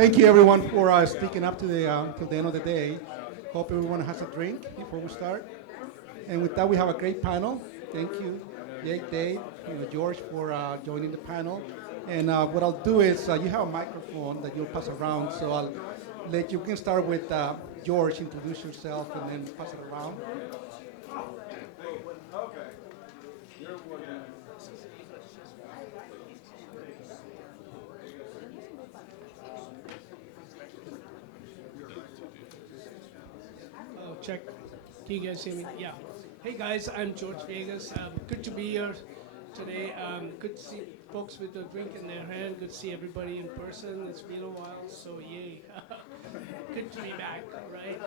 Thank you, everyone, for sticking up to till the end of the day. Hope everyone has a drink before we start. And with that, we have a great panel. Thank you, Jake, Dave, George, for joining the panel. And what I'll do is, you have a microphone that you'll pass around, so I'll let you can start with George, introduce yourself, and then pass it around. Check. Can you guys hear me? Yeah. Hey guys, I'm George Viegas. Good to be here today. Good to see folks with a drink in their hand. Good to see everybody in person. It's been a while, so yay. Good to be back, right?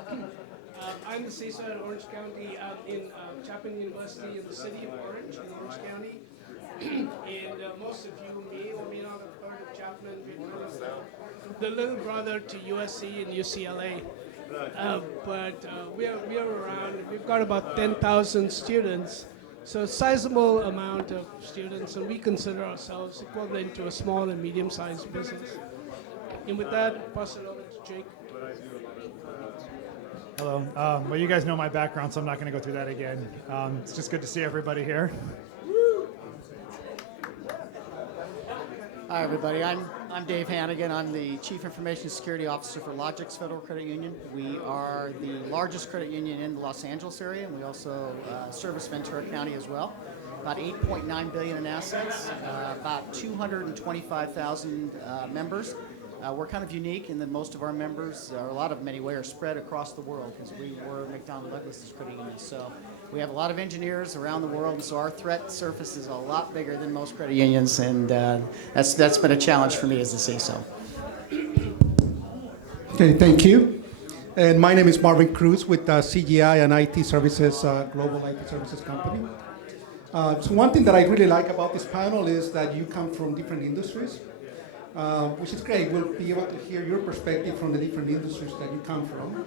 I'm the CISO at Orange County in Chapman University in the city of Orange, in Orange County. And most of you may or may not have heard of Chapman. The little brother to USC and UCLA. But we are around, we've got about 10,000 students, so a sizable amount of students, and we consider ourselves equivalent to a small and medium-sized business. And with that, I'll pass it over to Jake. Hello. Well, you guys know my background, so I'm not going to go through that again. It's just good to see everybody here. Hi, everybody. I'm Dave Hanighen. I'm the Chief Information Security Officer for Logix Federal Credit Union. We are the largest credit union in the Los Angeles area, and we also service Ventura County as well. About $8.9 billion in assets, about 225,000 members. We're kind of unique in that most of our members, or a lot of them anyway, are spread across the world because we were McDonnell Douglas's credit union. So we have a lot of engineers around the world, and so our threat surface is a lot bigger than most credit unions, and that's been a challenge for me as a CISO. Okay, thank you. And my name is Marvin Cruz with CGI, an IT services, global IT services company. So one thing that I really like about this panel is that you come from different industries. Which is great. We'll be able to hear your perspective from the different industries that you come from.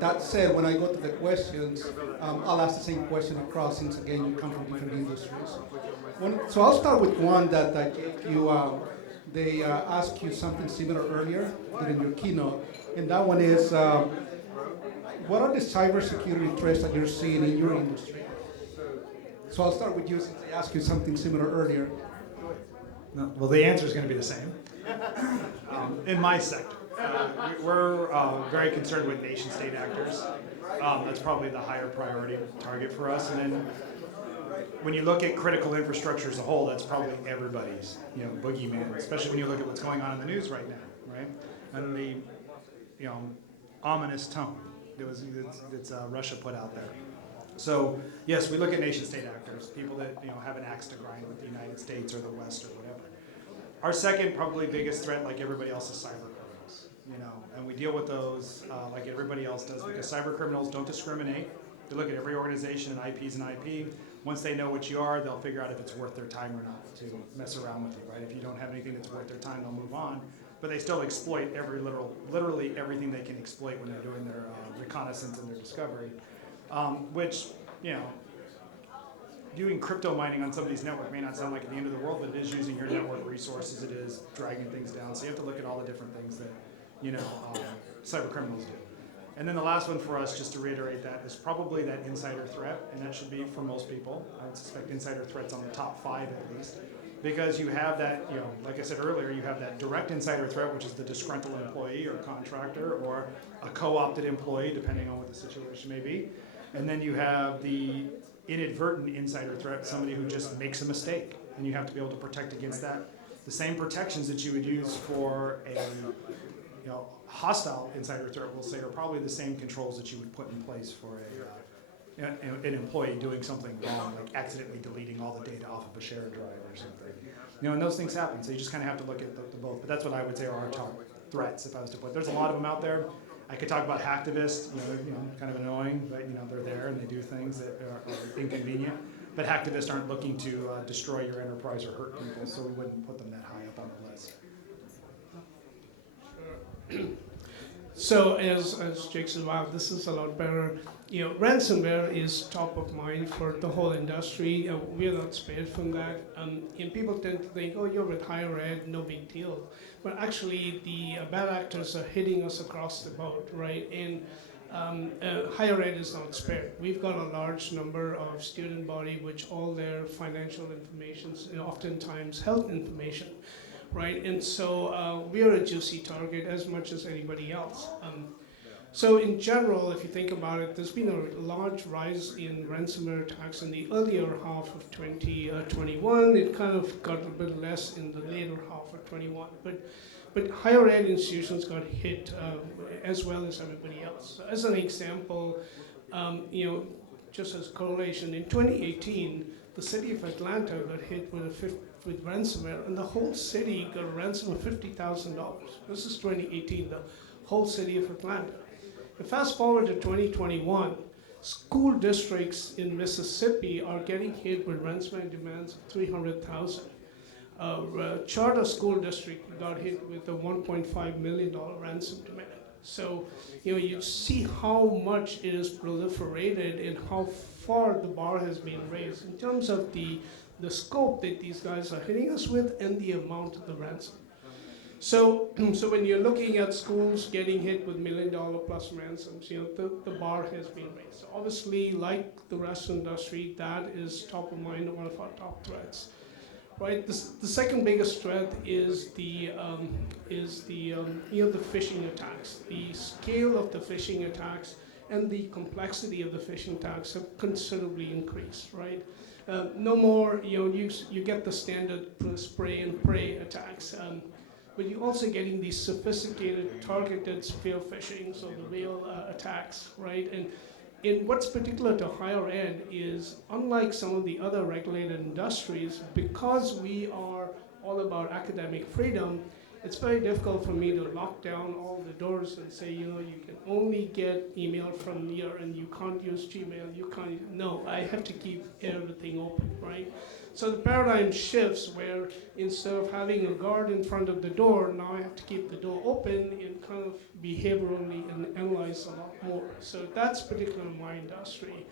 That said, when I go to the questions, I'll ask the same question across, since again you come from different industries. So I'll start with one that they asked you something similar earlier during your keynote, and that one is, what are the cybersecurity threats that you're seeing in your industry? So I'll start with you, since they asked you something similar earlier. No, well, the answer is going to be the same. In my sector, we're very concerned with nation-state actors. That's probably the higher priority target for us. And then when you look at critical infrastructure as a whole, that's probably everybody's, boogeyman, especially when you look at what's going on in the news right now, right? And the, ominous tone that Russia put out there. So yes, we look at nation-state actors, people that have an axe to grind with the United States or the West or whatever. Our second, probably biggest threat, like everybody else, is cyber criminals. And we deal with those like everybody else does, because cyber criminals don't discriminate. They look at every organization, and IP is an IP. Once they know what you are, they'll figure out if it's worth their time or not to mess around with you, right? If you don't have anything that's worth their time, they'll move on. But they still exploit literally everything they can exploit when they're doing their reconnaissance and their discovery. Which, doing crypto mining on somebody's network may not sound like at the end of the world, but it is using your network resources. It is dragging things down. So you have to look at all the different things that, cyber criminals do. And then the last one for us, just to reiterate that, is probably that insider threat, and that should be for most people. I would suspect insider threats on the top 5 at least, because you have that, like I said earlier, you have that direct insider threat, which is the disgruntled employee or contractor or a co-opted employee, depending on what the situation may be. And then you have the inadvertent insider threat, somebody who just makes a mistake, and you have to be able to protect against that. The same protections that you would use for a hostile insider threat, we'll say, are probably the same controls that you would put in place for an employee doing something wrong, like accidentally deleting all the data off of a shared drive or something. And those things happen, so you just kind of have to look at the both. But that's what I would say are our top threats, if I was to put. There's a lot of them out there. I could talk about hacktivists, kind of annoying, but they're there and they do things that are inconvenient. But hacktivists aren't looking to destroy your enterprise or hurt people, so we wouldn't put them that high up on the list. So as Jake said, wow, this is a lot better. Ransomware is top of mind for the whole industry. We are not spared from that. And people tend to think, oh, you're with higher ed, no big deal. But actually, the bad actors are hitting us across the boat, right? And higher ed is not spared. We've got a large number of student body, which all their financial information, oftentimes health information, right? And so we are a juicy target as much as anybody else. So in general, if you think about it, there's been a large rise in ransomware attacks in the earlier half of 2021. It kind of got a bit less in the later half of 21. But higher ed institutions got hit as well as everybody else. So as an example, just as correlation, in 2018, the city of Atlanta got hit with ransomware, and the whole city got a ransom of $50,000. This is 2018, the whole city of Atlanta. And fast forward to 2021, school districts in Mississippi are getting hit with ransomware demands of $300,000. Charter school district got hit with a $1.5 million ransom demand. So, you see how much it is proliferated and how far the bar has been raised in terms of the scope that these guys are hitting us with and the amount of the ransom. So when you're looking at schools getting hit with $1 million plus ransoms, the bar has been raised. So obviously, like the rest of the industry, that is top of mind, one of our top threats. Right. The second biggest threat is the phishing attacks. The scale of the phishing attacks and the complexity of the phishing attacks have considerably increased. Right. No more. You get the standard spray and pray attacks. But you're also getting these sophisticated targeted spear phishing, so the real attacks, right? And what's particular to higher ed is, unlike some of the other regulated industries, because we are all about academic freedom, it's very difficult for me to lock down all the doors and say, you can only get email from here and you can't use Gmail, no, I have to keep everything open, right? So the paradigm shifts where instead of having a guard in front of the door, now I have to keep the door open and kind of behaviorally and analyze a lot more. So that's particular in my industry.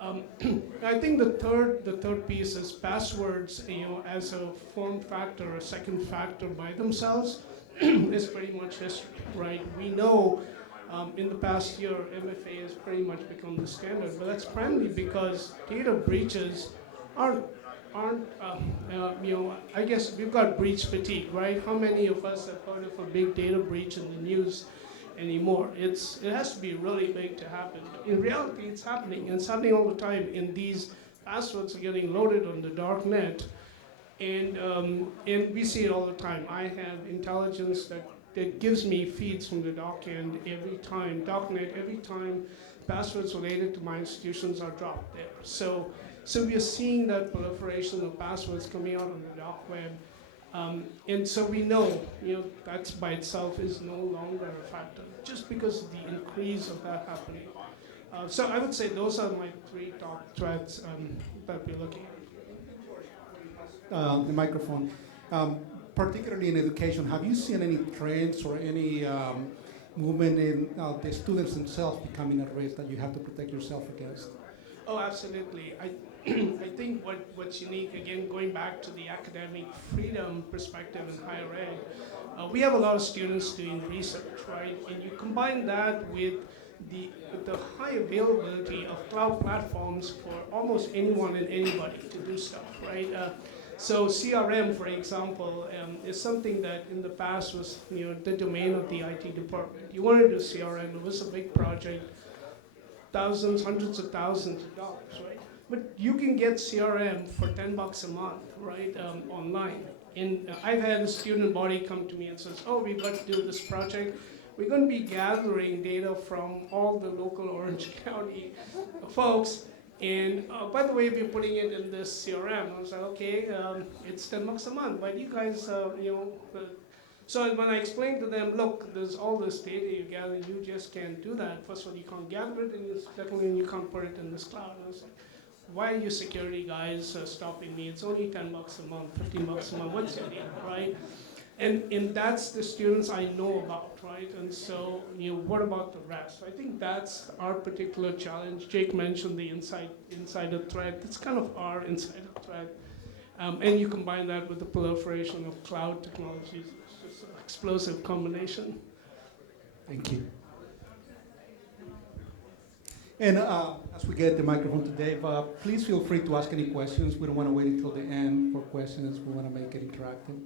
I think the third piece is passwords, as a form factor, a second factor by themselves, is pretty much history, right? We know in the past year, MFA has pretty much become the standard, but that's primarily because data breaches aren't I guess we've got breach fatigue, right? How many of us have heard of a big data breach in the news anymore? It has to be really big to happen. In reality, it's happening, and it's happening all the time. And these passwords are getting loaded on the dark net, and we see it all the time. I have intelligence that gives me feeds from the dark end every time, darknet, every time passwords related to my institutions are dropped there. So we are seeing that proliferation of passwords coming out on the dark web. And so we know, that by itself is no longer a factor, just because of the increase of that happening. So I would say those are my three top threats that we're looking at. The microphone. Particularly in education, have you seen any trends or any movement in the students themselves becoming at risk that you have to protect yourself against? Oh, absolutely. I think what's unique, again, going back to the academic freedom perspective in higher ed, we have a lot of students doing research, right? And you combine that with the high availability of cloud platforms for almost anyone and anybody to do stuff, right? So CRM, for example, is something that in the past was the domain of the IT department. You wanted to do CRM, it was a big project, thousands, hundreds of thousands of dollars, right? But you can get CRM for $10 a month, right, online. And I've had a student body come to me and says, oh, we've got to do this project. We're going to be gathering data from all the local Orange County folks. And by the way, we're putting it in this CRM. I was like, okay, it's $10 a month. Why do you guys, So when I explained to them, look, there's all this data you gather, you just can't do that. First of all, you can't gather it, and secondly, you can't put it in this cloud. And I was like, why are you security guys stopping me? It's only $10 a month, $15 a month. What's the deal, right? And that's the students I know about, right? And so, what about the rest? I think that's our particular challenge. Jake mentioned the insider threat. It's kind of our insider threat. And you combine that with the proliferation of cloud technologies. It's just an explosive combination. Thank you. And as we get the microphone to Dave, please feel free to ask any questions. We don't want to wait until the end for questions. We want to make it interactive.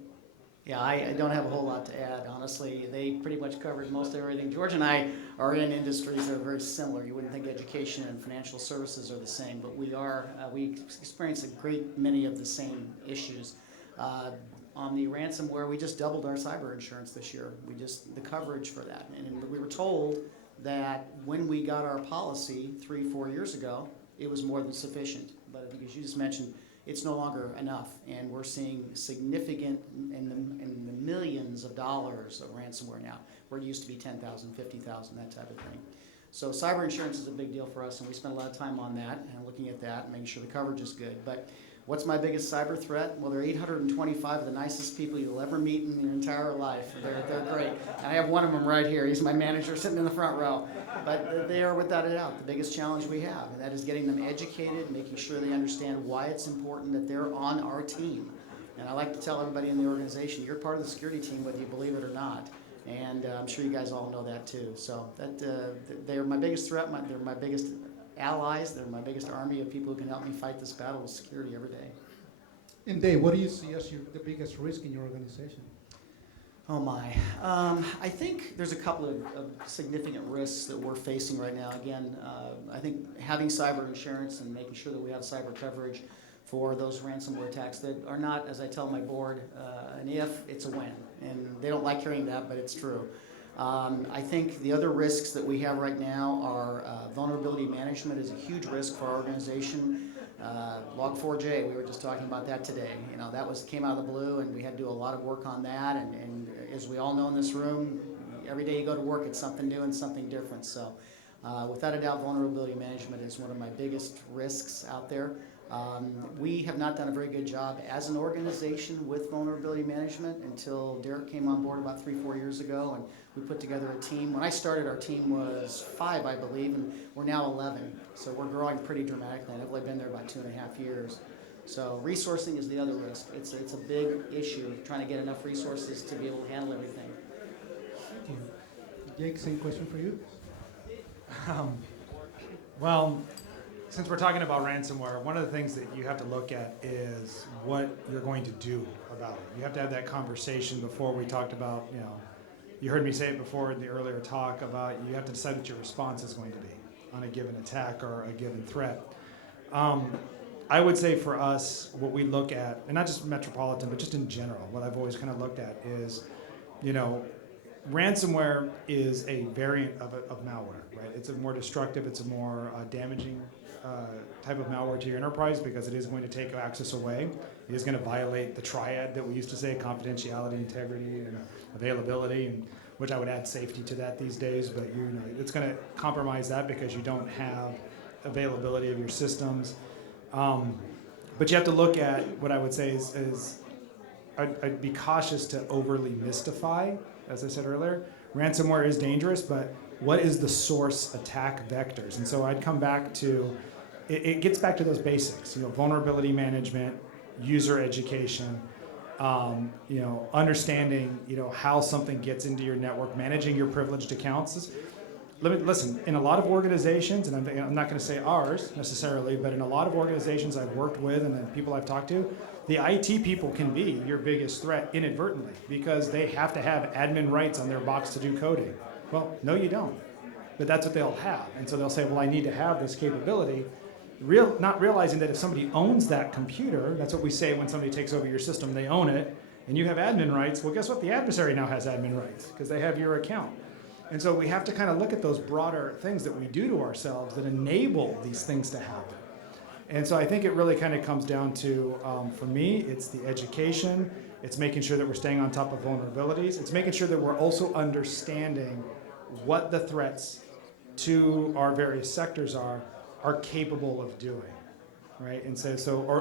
Yeah, I don't have a whole lot to add, honestly. They pretty much covered most everything. George and I are in industries that are very similar. You wouldn't think education and financial services are the same, but we are. We experience a great many of the same issues. On the ransomware, we just doubled our cyber insurance this year. The coverage for that. And we were told that when we got our policy 3-4 years ago, it was more than sufficient. But I think, as you just mentioned, it's no longer enough, and we're seeing significant in the millions of dollars of ransomware now, where it used to be 10,000, 50,000, that type of thing. So cyber insurance is a big deal for us, and we spend a lot of time on that and looking at that and making sure the coverage is good. But what's my biggest cyber threat? Well, there are 825 of the nicest people you'll ever meet in your entire life. They're great. And I have one of them right here. He's my manager sitting in the front row. But they are, without a doubt, the biggest challenge we have, and that is getting them educated, making sure they understand why it's important that they're on our team. And I like to tell everybody in the organization, you're part of the security team whether you believe it or not. And I'm sure you guys all know that too. So they're my biggest threat. They're my biggest allies. They're my biggest army of people who can help me fight this battle of security every day. And Dave, what do you see as the biggest risk in your organization? Oh my. I think there's a couple of significant risks that we're facing right now. Again, I think having cyber insurance and making sure that we have cyber coverage for those ransomware attacks that are not, as I tell my board, an if, it's a when. And they don't like hearing that, but it's true. I think the other risks that we have right now are vulnerability management is a huge risk for our organization. Log4j, we were just talking about that today. That came out of the blue, and we had to do a lot of work on that. And as we all know in this room, every day you go to work, it's something new and something different. So without a doubt, vulnerability management is one of my biggest risks out there. We have not done a very good job as an organization with vulnerability management until Derek came on board about 3-4 years ago, and we put together a team. When I started, our team was 5, I believe, and we're now 11. So we're growing pretty dramatically. I've only been there about 2.5 years. So resourcing is the other risk. It's a big issue, trying to get enough resources to be able to handle everything. Thank you. Jake, same question for you. Well, since we're talking about ransomware, one of the things that you have to look at is what you're going to do about it. You have to have that conversation before we talked about, you heard me say it before in the earlier talk about you have to decide what your response is going to be on a given attack or a given threat. I would say for us, what we look at, and not just Metropolitan, but just in general, what I've always kind of looked at is, ransomware is a variant of malware, right? It's a more destructive, it's a more damaging type of malware to your enterprise because it is going to take access away. It is going to violate the triad that we used to say, confidentiality, integrity, and availability, and which I would add safety to that these days, but it's going to compromise that because you don't have availability of your systems. But you have to look at what I would say is I'd be cautious to overly mystify, as I said earlier. Ransomware is dangerous, but what is the source attack vectors? And so I'd come back to, it gets back to those basics, vulnerability management, user education, understanding, how something gets into your network, managing your privileged accounts. Listen, in a lot of organizations, and I'm not going to say ours necessarily, but in a lot of organizations I've worked with and the people I've talked to, the IT people can be your biggest threat inadvertently because they have to have admin rights on their box to do coding. Well, no, you don't. But that's what they'll have. And so they'll say, well, I need to have this capability. Not realizing that if somebody owns that computer, that's what we say when somebody takes over your system, they own it, and you have admin rights. Well, guess what? The adversary now has admin rights because they have your account. And so we have to kind of look at those broader things that we do to ourselves that enable these things to happen. And so I think it really kind of comes down to, for me, it's the education. It's making sure that we're staying on top of vulnerabilities. It's making sure that we're also understanding what the threats to our various sectors are capable of doing, right? And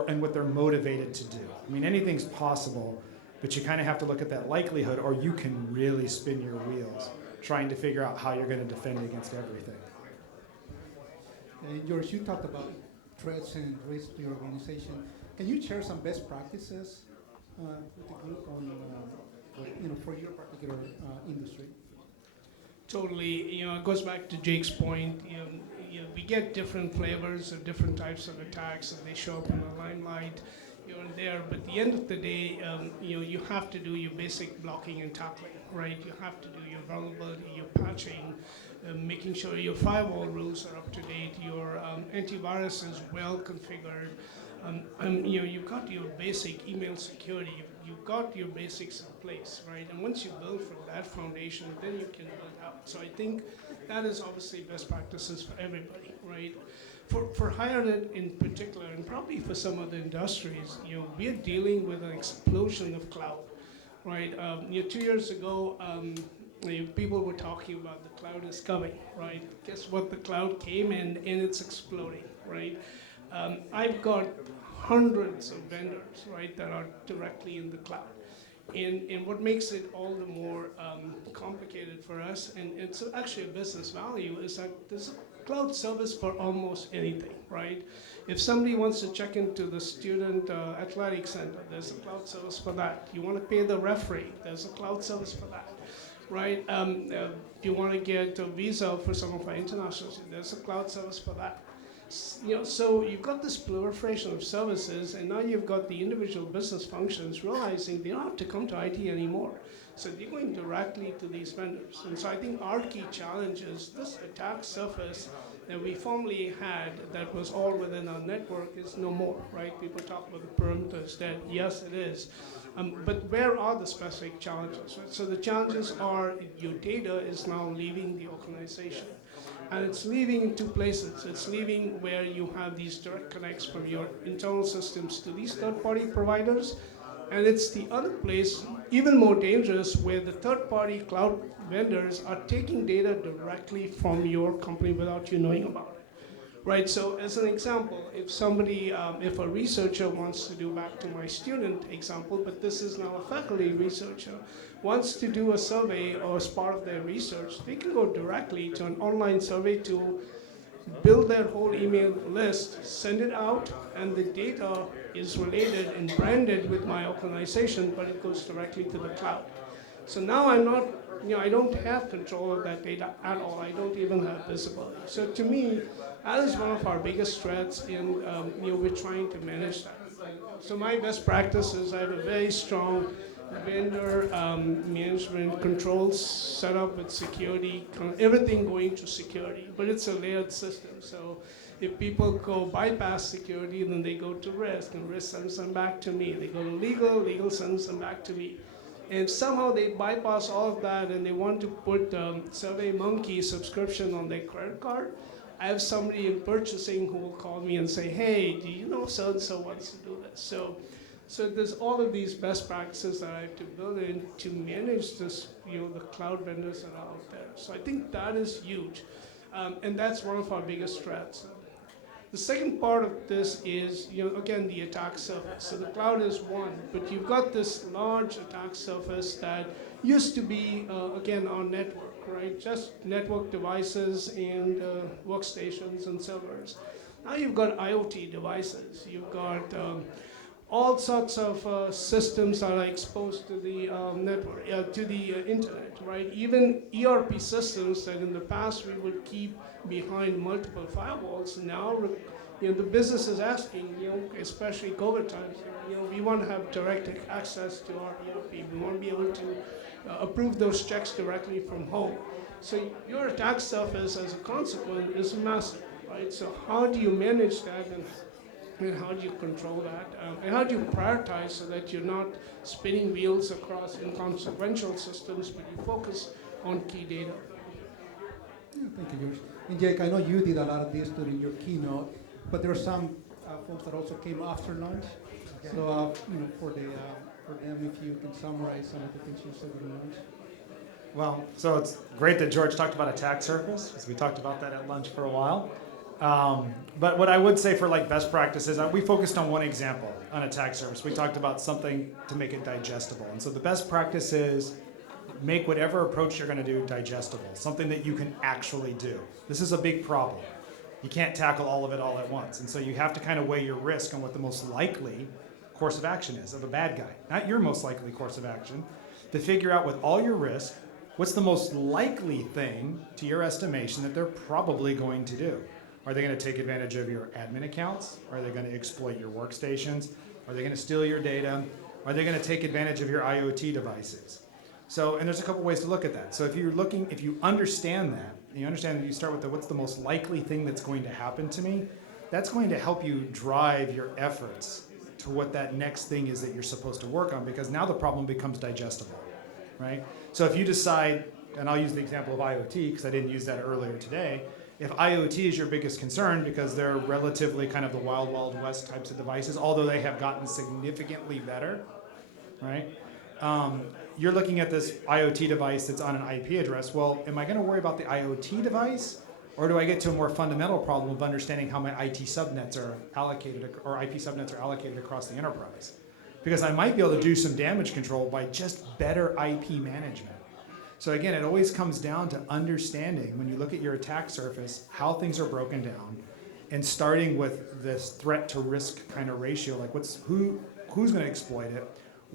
and what they're motivated to do. I mean, anything's possible, But you kind of have to look at that likelihood, or you can really spin your wheels trying to figure out how you're going to defend against everything. And George, you talked about threats and risks to your organization. Can you share some best practices with the group on, for your particular industry? Totally. It goes back to Jake's point. We get different flavors of different types of attacks, and they show up in the limelight here and there. But at the end of the day, you have to do your basic blocking and tackling, right? You have to do your vulnerability, your patching, making sure your firewall rules are up to date, your antivirus is well configured. You've got your basic email security, you've got your basics in place, right? And once you build from that foundation, then you can build out. So I think that is obviously best practices for everybody, right? For higher ed in particular, and probably for some other industries, we're dealing with an explosion of cloud, right? 2 years ago, people were talking about the cloud is coming, right? Guess what? The cloud came in and it's exploding, right? I've got hundreds of vendors, right, that are directly in the cloud. And what makes it all the more complicated for us, and it's actually a business value, is that there's a cloud service for almost anything, right? If somebody wants to check into the student athletic center, there's a cloud service for that. You want to pay the referee, there's a cloud service for that, right? If you want to get a visa for some of our international students, there's a cloud service for that. So you've got this proliferation of services, and now you've got the individual business functions realizing they don't have to come to IT anymore. So they're going directly to these vendors. And so I think our key challenge is this attack surface that we formerly had that was all within our network is no more, right? People talk about the perimeters dead. Yes, it is. But where are the specific challenges? Right? So the challenges are your data is now leaving the organization. And it's leaving in two places. It's leaving where you have these direct connects from your internal systems to these third-party providers. And it's the other place, even more dangerous, where the third-party cloud vendors are taking data directly from your company without you knowing about it. Right, so as an example, if somebody, if a researcher wants to do, back to my student example, but this is now a faculty researcher, wants to do a survey or as part of their research, they can go directly to an online survey tool, build their whole email list, send it out, and the data is related and branded with my organization, but it goes directly to the cloud. So now I'm not, I don't have control of that data at all. I don't even have visibility. So to me, that is one of our biggest threats, and we're trying to manage that. So my best practice is I have a very strong vendor management controls set up with security, everything going to security, but it's a layered system. So if people go bypass security, then they go to risk, and risk sends them back to me. They go to legal, legal sends them back to me. And somehow they bypass all of that and they want to put SurveyMonkey subscription on their credit card. I have somebody in purchasing who will call me and say, hey, do you know so-and-so wants to do this? So there's all of these best practices that I have to build in to manage this, the cloud vendors that are out there. So I think that is huge. And that's one of our biggest threats. The second part of this is, again, the attack surface. So the cloud is one, but you've got this large attack surface that used to be, again, our network, right? Just network devices and workstations and servers. Now you've got IoT devices. You've got all sorts of systems that are exposed to the network, to the internet, right? Even ERP systems that in the past we would keep behind multiple firewalls. Now, the business is asking, especially COVID times, we want to have direct access to our ERP. We want to be able to approve those checks directly from home. So your attack surface, as a consequence, is massive, right? So how do you manage that, and how do you control that? And how do you prioritize so that you're not spinning wheels across inconsequential systems, but you focus on key data? Yeah, thank you, George. And Jake, I know you did a lot of this during your keynote, but there are some folks that also came after lunch. Okay. So, for them, if you can summarize some of the things you said during lunch. Well, so it's great that George talked about attack surface, because we talked about that at lunch for a while. But what I would say for best practices, we focused on one example. on attack surface. We talked about something to make it digestible. And so the best practice is make whatever approach you're going to do digestible, something that you can actually do. This is a big problem. You can't tackle all of it all at once. And so you have to kind of weigh your risk on what the most likely course of action is of a bad guy, not your most likely course of action, to figure out with all your risk, what's the most likely thing to your estimation that they're probably going to do. Are they going to take advantage of your admin accounts? Are they going to exploit your workstations? Are they going to steal your data? Are they going to take advantage of your IoT devices? So, and there's a couple ways to look at that. So if you understand that, and you understand that you start with what's the most likely thing that's going to happen to me, that's going to help you drive your efforts to what that next thing is that you're supposed to work on, because now the problem becomes digestible, right? So if you decide, and I'll use the example of IoT because I didn't use that earlier today, if IoT is your biggest concern because they're relatively kind of the wild, wild west types of devices, although they have gotten significantly better, right? You're looking at this IoT device that's on an IP address. Well, am I going to worry about the IoT device, or do I get to a more fundamental problem of understanding how my IT subnets are allocated, or IP subnets are allocated across the enterprise? Because I might be able to do some damage control by just better IP management. So again, it always comes down to understanding, when you look at your attack surface, how things are broken down, and starting with this threat to risk kind of ratio, like who's going to exploit it,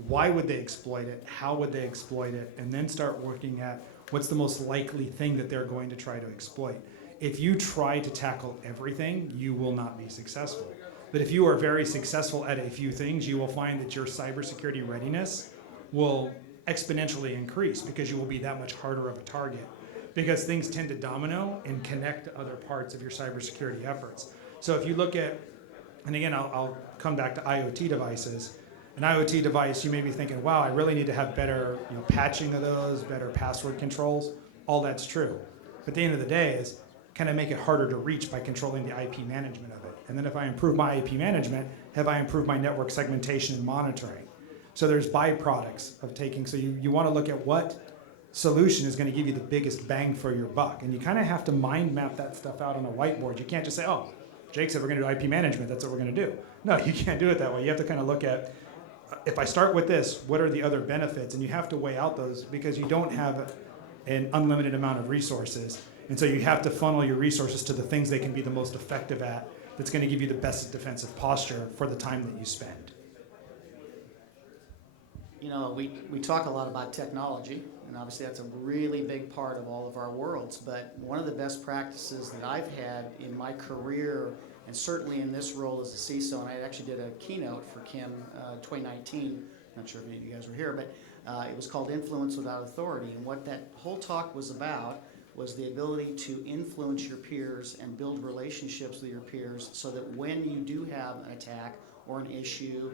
why would they exploit it, how would they exploit it, and then start working at what's the most likely thing that they're going to try to exploit. If you try to tackle everything, you will not be successful. But if you are very successful at a few things, you will find that your cybersecurity readiness will exponentially increase because you will be that much harder of a target, because things tend to domino and connect to other parts of your cybersecurity efforts. So if you look at, and again, I'll come back to IoT devices. An IoT device, you may be thinking, wow, I really need to have better patching of those, better password controls. All that's true. But at the end of the day is, can I make it harder to reach by controlling the IP management of it? And then if I improve my IP management, have I improved my network segmentation and monitoring? So there's byproducts of taking, so you want to look at what solution is going to give you the biggest bang for your buck. And you kind of have to mind map that stuff out on a whiteboard. You can't just say, oh, Jake said we're going to do IP management, that's what we're going to do. No, you can't do it that way. You have to kind of look at, if I start with this, what are the other benefits? And you have to weigh out those, because you don't have an unlimited amount of resources. And so you have to funnel your resources to the things they can be the most effective at, that's going to give you the best defensive posture for the time that you spend. We talk a lot about technology, and obviously that's a really big part of all of our worlds, but one of the best practices that I've had in my career, and certainly in this role as a CISO, and I actually did a keynote for Kim 2019, not sure if any of you guys were here, but it was called Influence Without Authority, and what that whole talk was about was the ability to influence your peers and build relationships with your peers so that when you do have an attack or an issue,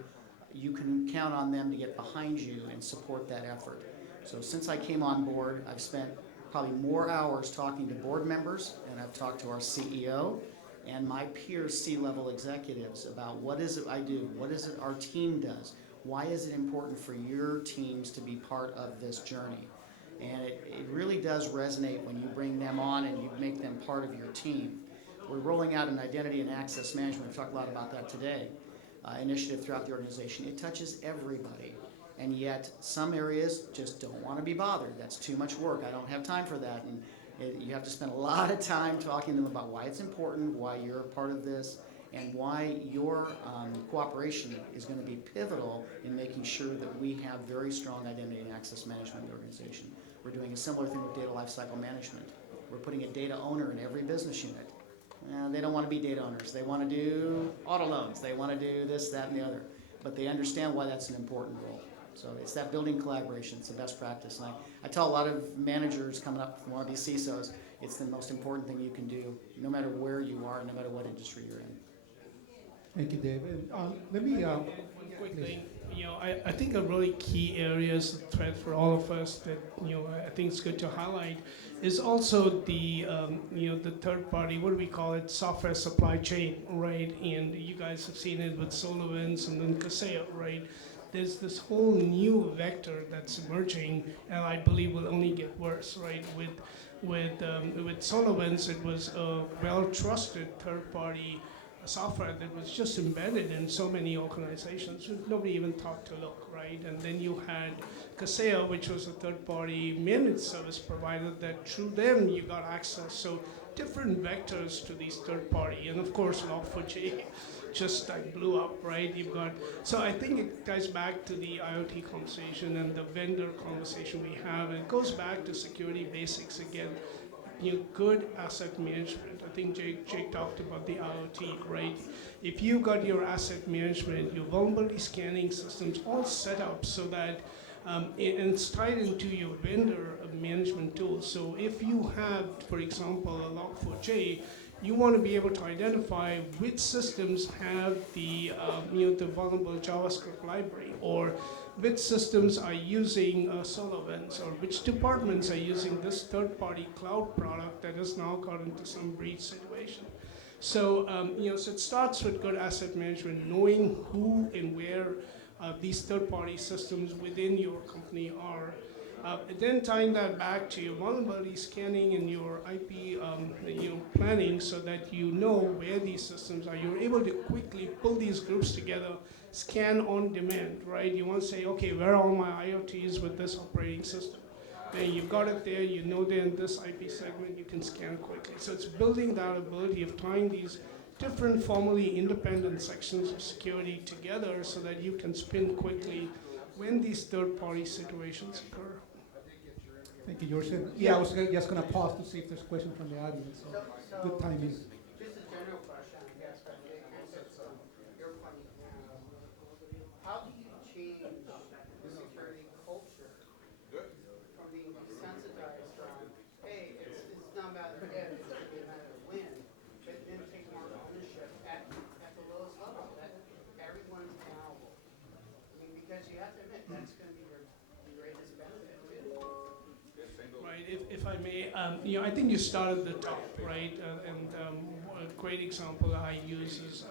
you can count on them to get behind you and support that effort. So since I came on board, I've spent probably more hours talking to board members, and I've talked to our CEO and my peer C-level executives about what is it I do, what is it our team does, why is it important for your teams to be part of this journey. And it really does resonate when you bring them on and you make them part of your team. We're rolling out an identity and access management, we've talked a lot about that today, initiative throughout the organization. It touches everybody, and yet some areas just don't want to be bothered. That's too much work, I don't have time for that. And you have to spend a lot of time talking to them about why it's important, why you're a part of this, and why your cooperation is going to be pivotal in making sure that we have very strong identity and access management in the organization. We're doing a similar thing with data lifecycle management. We're putting a data owner in every business unit. They don't want to be data owners. They want to do auto loans. They want to do this, that, and the other. But they understand why that's an important role. So it's that building collaboration. It's the best practice. And I tell a lot of managers coming up who want to be CISOs, it's the most important thing you can do, no matter where you are, no matter what industry you're in. Thank you, David. Let me... One quick thing. I think a really key area is a threat for all of us that I think it's good to highlight is also the the third party, what do we call it, software supply chain, right? And you guys have seen it with SolarWinds and then Kaseya, right? There's this whole new vector that's emerging, and I believe will only get worse, right? With SolarWinds, it was a well-trusted third party software that was just embedded in so many organizations. Nobody even thought to look, right? And then you had Kaseya, which was a third-party managed service provider that through them you got access. So different vectors to these third-party. And of course, Log4j just like blew up, right? You've got, so I think it ties back to the IoT conversation and the vendor conversation we have. And it goes back to security basics again. Good asset management. I think Jake talked about the IoT, right? If you got your asset management, your vulnerability scanning systems all set up so that, and it's tied into your vendor management tools. So if you have, for example, a Log4j, you want to be able to identify which systems have the the vulnerable JavaScript library, or which systems are using SolarWinds, or which departments are using this third-party cloud product that has now got into some breach situation. So, so it starts with good asset management, knowing who and where these third-party systems within your company are. Then tying that back to your vulnerability scanning and your IP planning so that you know where these systems are. You're able to quickly pull these groups together, scan on demand, right? You want to say, okay, where are all my IoTs with this operating system? Then you've got it there, you know they're in this IP segment, you can scan quickly. So it's building that ability of tying these different formally independent sections of security together so that you can spin quickly when these third-party situations occur. Thank you, George. Yeah, I was just going to pause to see if there's questions from the audience. So good timing. Just a general question, I guess, but your point. How do you change the security culture from being desensitized from, hey, it's not about if, it's going to be a matter of when, but then take more ownership at the lowest level, that everyone's accountable? I mean, because you have to admit, that's going to be your greatest benefit, too. Right, if I may, I think you start at the top, right? A great example I use is,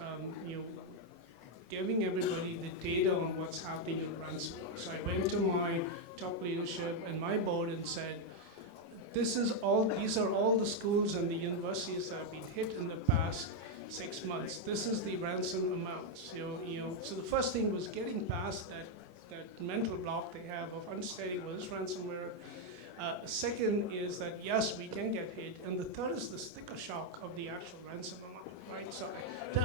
giving everybody the data on what's happening in ransomware. So I went to my top leadership and my board and said, these are all the schools and the universities that have been hit in the past 6 months. This is the ransom amounts. So the first thing was getting past that mental block they have of understanding what is ransomware. Second is that, yes, we can get hit. And the third is the sticker shock of the actual ransom amount, right? So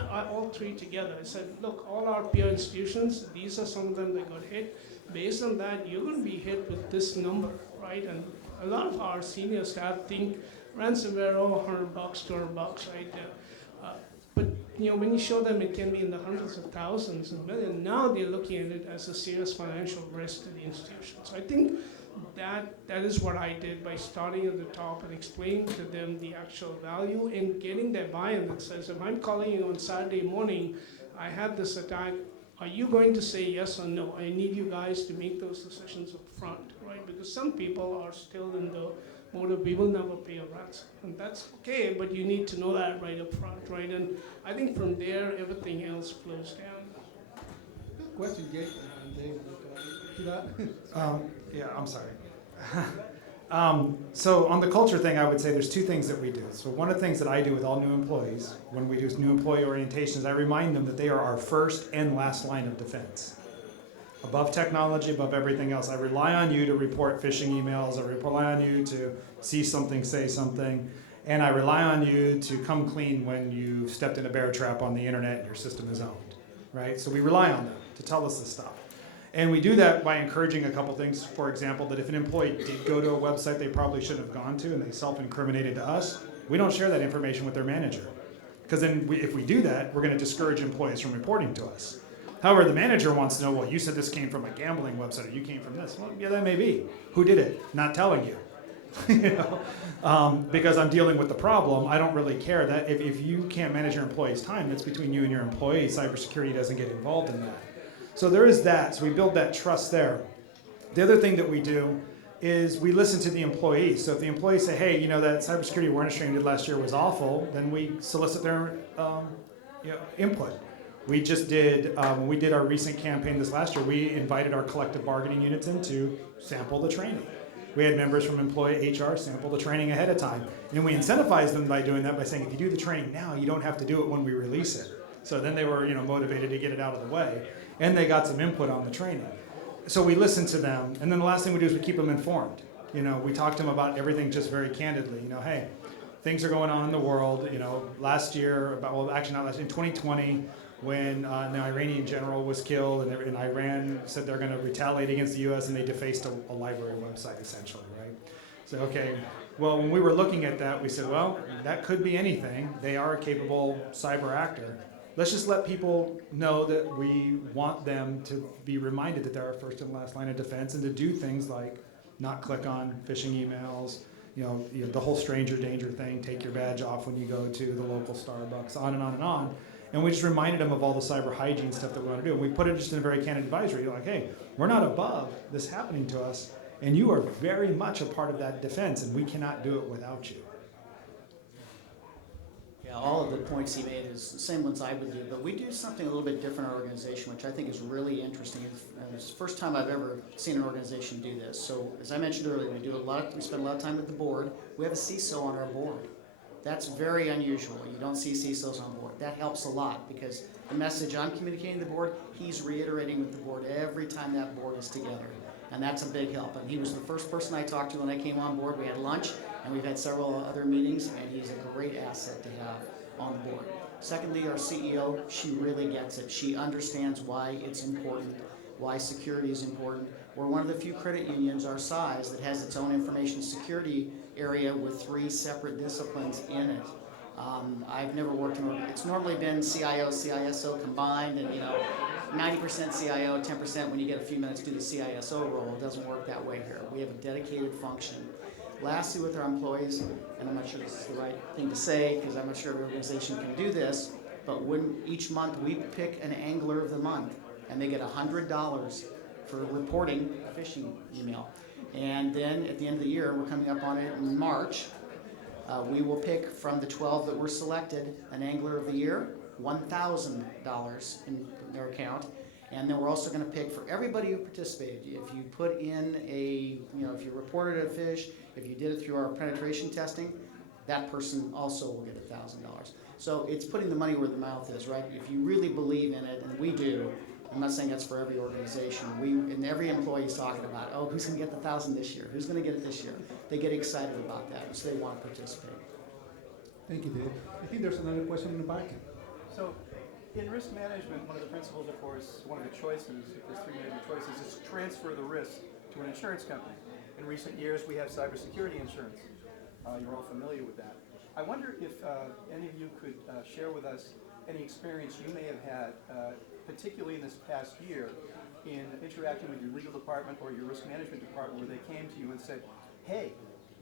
all three together. I said, look, all our peer institutions, these are some of them that got hit. Based on that, you're going to be hit with this number, right? And a lot of our senior staff think ransomware, $100, $200, right? But when you show them it can be in the hundreds of thousands and millions, now they're looking at it as a serious financial risk to the institution. So I think that is what I did by starting at the top and explaining to them the actual value and getting their buy-in that says, if I'm calling you on Saturday morning, I have this attack, are you going to say yes or no? I need you guys to make those decisions up front, right? Because some people are still in the mode of we will never pay a ransom. And that's okay, but you need to know that right up front, right? And I think from there, everything else flows down. Good question, Jake. Dave, to that? Yeah, I'm sorry. So on the culture thing, I would say there's two things that we do. So one of the things that I do with all new employees, when we do new employee orientations, I remind them that they are our first and last line of defense. Above technology, above everything else, I rely on you to report phishing emails. I rely on you to see something, say something. And I rely on you to come clean when you stepped in a bear trap on the internet and your system is owned, right? So we rely on them to tell us this stuff. And we do that by encouraging a couple things. For example, that if an employee did go to a website they probably shouldn't have gone to and they self-incriminated to us, we don't share that information with their manager. Because then if we do that, we're going to discourage employees from reporting to us. However, the manager wants to know, well, you said this came from a gambling website, or you came from this. Well, yeah, that may be. Who did it? Not telling you. Because I'm dealing with the problem, I don't really care. That if you can't manage your employees' time, that's between you and your employee. Cybersecurity doesn't get involved in that. So there is that. So we build that trust there. The other thing that we do is we listen to the employees. So if the employees say, hey, that cybersecurity awareness training did last year was awful, then we solicit their input. We just did, when we did our recent campaign this last year, we invited our collective bargaining units in to sample the training. We had members from employee HR sample the training ahead of time. And we incentivized them by doing that by saying, if you do the training now, you don't have to do it when we release it. So then they were, motivated to get it out of the way, and they got some input on the training. So we listened to them, and then the last thing we do is we keep them informed. We talk to them about everything just very candidly. Hey, things are going on in the world. Last year, in 2020, when an Iranian general was killed, and Iran said they're going to retaliate against the U.S., and they defaced a library website, essentially, right? So, okay, well, when we were looking at that, we said, well, that could be anything. They are a capable cyber actor. Let's just let people know that we want them to be reminded that they're our first and last line of defense, and to do things like not click on phishing emails, the whole stranger danger thing, take your badge off when you go to the local Starbucks, on and on and on. And we just reminded them of all the cyber hygiene stuff that we want to do. And we put it just in a very candid advisory, like, hey, we're not above this happening to us, and you are very much a part of that defense, and we cannot do it without you. Yeah, all of the points he made is the same ones I would do, but we do something a little bit different in our organization, which I think is really interesting. It's the first time I've ever seen an organization do this. So, as I mentioned earlier, we spend a lot of time with the board. We have a CISO on our board. That's very unusual. You don't see CISOs on board. That helps a lot because the message I'm communicating to the board, he's reiterating with the board every time that board is together. And that's a big help. And he was the first person I talked to when I came on board. We had lunch, and we've had several other meetings, and he's a great asset to have on the board. Secondly, our CEO, she really gets it. She understands why it's important, why security is important. We're one of the few credit unions our size that has its own information security area with 3 separate disciplines in it. I've never worked in it's normally been CIO, CISO combined, and 90% CIO, 10% when you get a few minutes to do the CISO role. It doesn't work that way here. We have a dedicated function. Lastly, with our employees, and I'm not sure this is the right thing to say because I'm not sure every organization can do this, but each month we pick an angler of the month, and they get $100 for reporting a phishing email. And then at the end of the year, we're coming up on it in March, we will pick from the 12 that were selected an angler of the year, $1,000 in their account. And then we're also going to pick for everybody who participated. If you put in if you reported a phish, if you did it through our penetration testing, that person also will get $1,000. So it's putting the money where the mouth is, right? If you really believe in it, and we do, I'm not saying that's for every organization. And every employee is talking about, oh, who's going to get the $1,000 this year? Who's going to get it this year? They get excited about that, so they want to participate. Thank you, Dave. I think there's another question in the back. So, in risk management, one of the principles, of course, one of the choices, there's 3 major choices, is to transfer the risk to an insurance company. In recent years, we have cybersecurity insurance. You're all familiar with that. I wonder if any of you could share with us any experience you may have had, particularly in this past year, in interacting with your legal department or your risk management department, where they came to you and said, hey,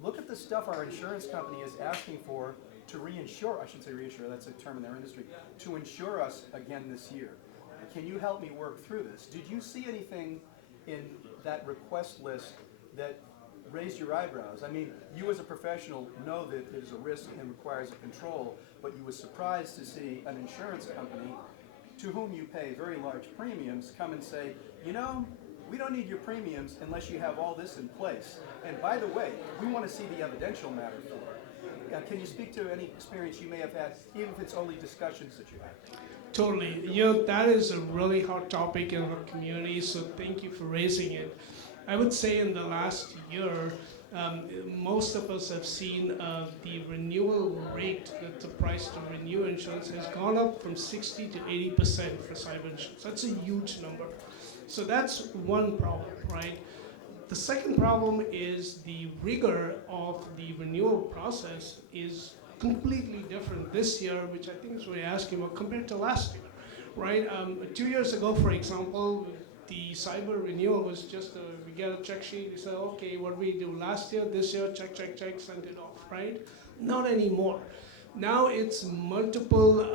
look at the stuff our insurance company is asking for to reinsure, I shouldn't say reinsure, that's a term in their industry, to insure us again this year. Can you help me work through this? Did you see anything in that request list that raised your eyebrows? I mean, you as a professional know that it is a risk and requires a control, but you were surprised to see an insurance company to whom you pay very large premiums come and say, we don't need your premiums unless you have all this in place. And by the way, we want to see the evidential matter for it. Can you speak to any experience you may have had, even if it's only discussions that you had? Totally. That is a really hot topic in our community, so thank you for raising it. I would say in the last year, most of us have seen the renewal rate, the price to renew insurance has gone up from 60 to 80% for cyber insurance. That's a huge number. So that's one problem, right? The second problem is the rigor of the renewal process is completely different this year, which I think is what you're asking about, compared to last year, right? 2 years ago, for example, the cyber renewal was just we get a check sheet, we say, okay, what did we do last year, this year, check, send it off, right? Not anymore. Now it's multiple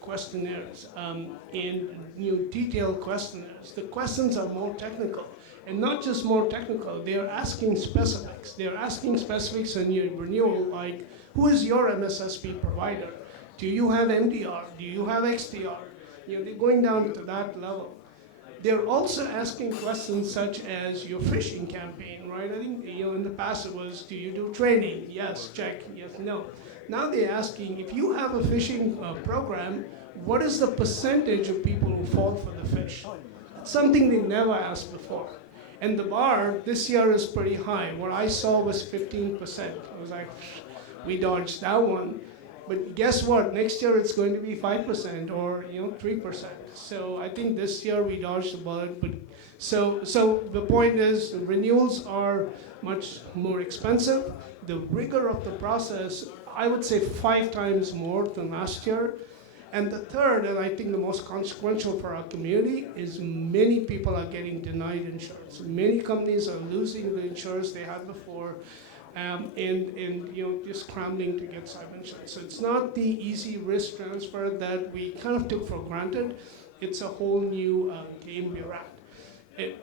questionnaires and detailed questionnaires. The questions are more technical. And not just more technical, they're asking specifics. They're asking specifics in your renewal, like, who is your MSSP provider? Do you have MDR? Do you have XDR? They're going down to that level. They're also asking questions such as your phishing campaign, right? I think in the past it was, do you do training? Yes, check, yes, no. Now they're asking, if you have a phishing program, what is the percentage of people who fall for the phish? It's something they never asked before. And the bar this year is pretty high. What I saw was 15%. I was like, we dodged that one. But guess what? Next year it's going to be 5% or 3%. So I think this year we dodged the bullet. But so the point is, the renewals are much more expensive. The rigor of the process, I would say 5 times more than last year. And the third, and I think the most consequential for our community, is many people are getting denied insurance. Many companies are losing the insurance they had before, and just scrambling to get cyber insurance. So it's not the easy risk transfer that we kind of took for granted. It's a whole new game we're at.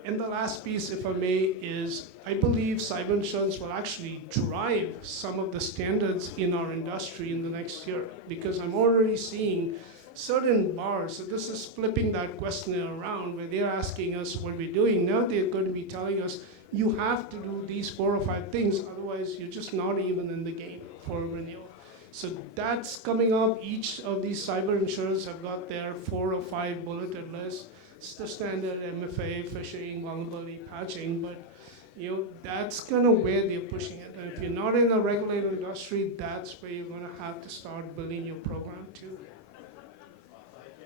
And the last piece, if I may, is I believe cyber insurance will actually drive some of the standards in our industry in the next year, because I'm already seeing certain bars. So this is flipping that question around, where they're asking us what we're doing. Now they're going to be telling us, you have to do these 4 or 5 things, otherwise you're just not even in the game for renewal. So that's coming up. Each of these cyber insurers have got their 4 or 5 bulleted lists. It's the standard MFA, phishing, vulnerability patching, but that's kind of where they're pushing it. And if you're not in a regulated industry, that's where you're going to have to start building your program too.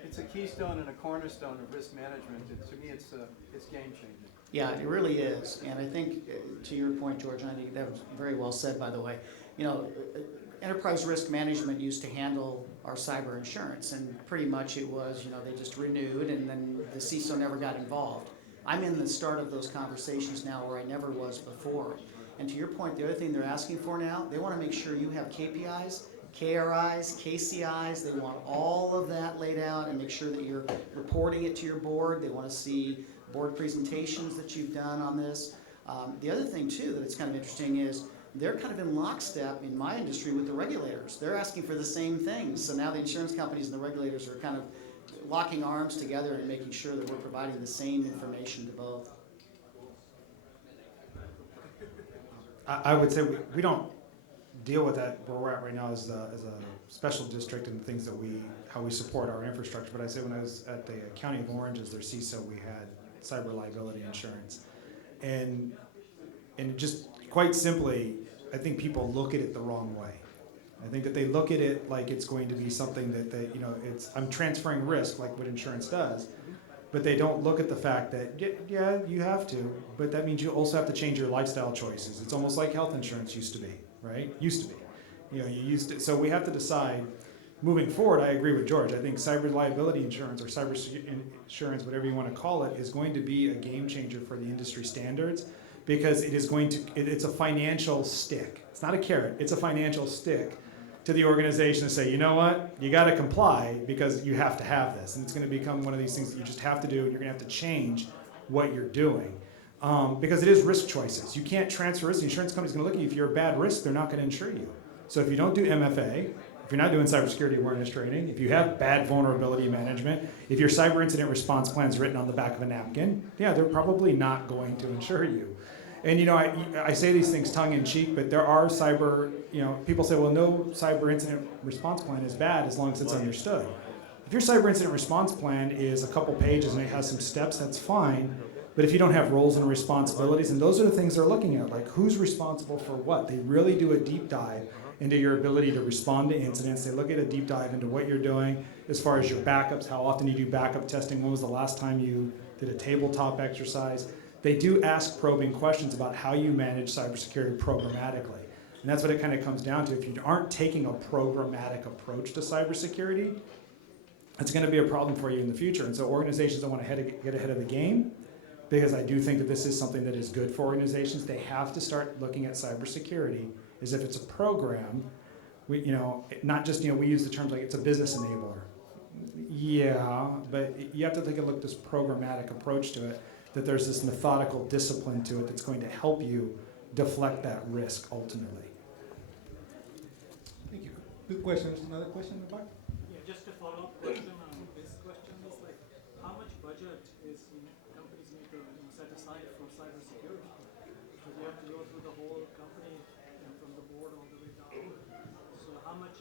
It's a keystone and a cornerstone of risk management. To me, it's game changing. Yeah, it really is. And I think, to your point, George, and I think that was very well said, by the way, enterprise risk management used to handle our cyber insurance, and pretty much it was, they just renewed, and then the CISO never got involved. I'm in the start of those conversations now where I never was before. And to your point, the other thing they're asking for now, they want to make sure you have KPIs, KRIs, KCIs. They want all of that laid out and make sure that you're reporting it to your board. They want to see board presentations that you've done on this. The other thing, too, that it's kind of interesting is they're kind of in lockstep in my industry with the regulators. They're asking for the same things. So now the insurance companies and the regulators are kind of locking arms together and making sure that we're providing the same information to both. I would say we don't deal with that where we're at right now as a special district and things that how we support our infrastructure. But I say when I was at the County of Orange as their CISO, we had cyber liability insurance. And just quite simply, I think people look at it the wrong way. I think that they look at it like it's going to be something that I'm transferring risk like what insurance does, but they don't look at the fact that, yeah, you have to, but that means you also have to change your lifestyle choices. It's almost like health insurance used to be, right? So we have to decide, moving forward, I agree with George. I think cyber liability insurance or cyber insurance, whatever you want to call it, is going to be a game changer for the industry standards, because it's a financial stick. It's not a carrot, it's a financial stick to the organization to say, you know what, you got to comply because you have to have this. And it's going to become one of these things that you just have to do, and you're going to have to change what you're doing. Because it is risk choices. You can't transfer risk. The insurance company's going to look at you. If you're a bad risk, they're not going to insure you. So if you don't do MFA, if you're not doing cybersecurity awareness training, if you have bad vulnerability management, if your cyber incident response plan is written on the back of a napkin, yeah, they're probably not going to insure you. And I say these things tongue in cheek, but there are cyber, people say, well, no cyber incident response plan is bad as long as it's understood. If your cyber incident response plan is a couple pages and it has some steps, that's fine. But if you don't have roles and responsibilities, and those are the things they're looking at, like who's responsible for what. They really do a deep dive into your ability to respond to incidents. They look at a deep dive into what you're doing as far as your backups, how often you do backup testing, when was the last time you did a tabletop exercise. They do ask probing questions about how you manage cybersecurity programmatically. And that's what it kind of comes down to. If you aren't taking a programmatic approach to cybersecurity, it's going to be a problem for you in the future. And so organizations that want to get ahead of the game, because I do think that this is something that is good for organizations, they have to start looking at cybersecurity as if it's a program. Not just, we use the terms like it's a business enabler. Yeah, but you have to take a look at this programmatic approach to it, that there's this methodical discipline to it that's going to help you deflect that risk ultimately. Thank you. Good questions. Another question in the back? Yeah, just a follow-up question on this question is like, how much budget is companies need to set aside for cybersecurity? Because you have to go through the whole company, from the board all the way down. So how much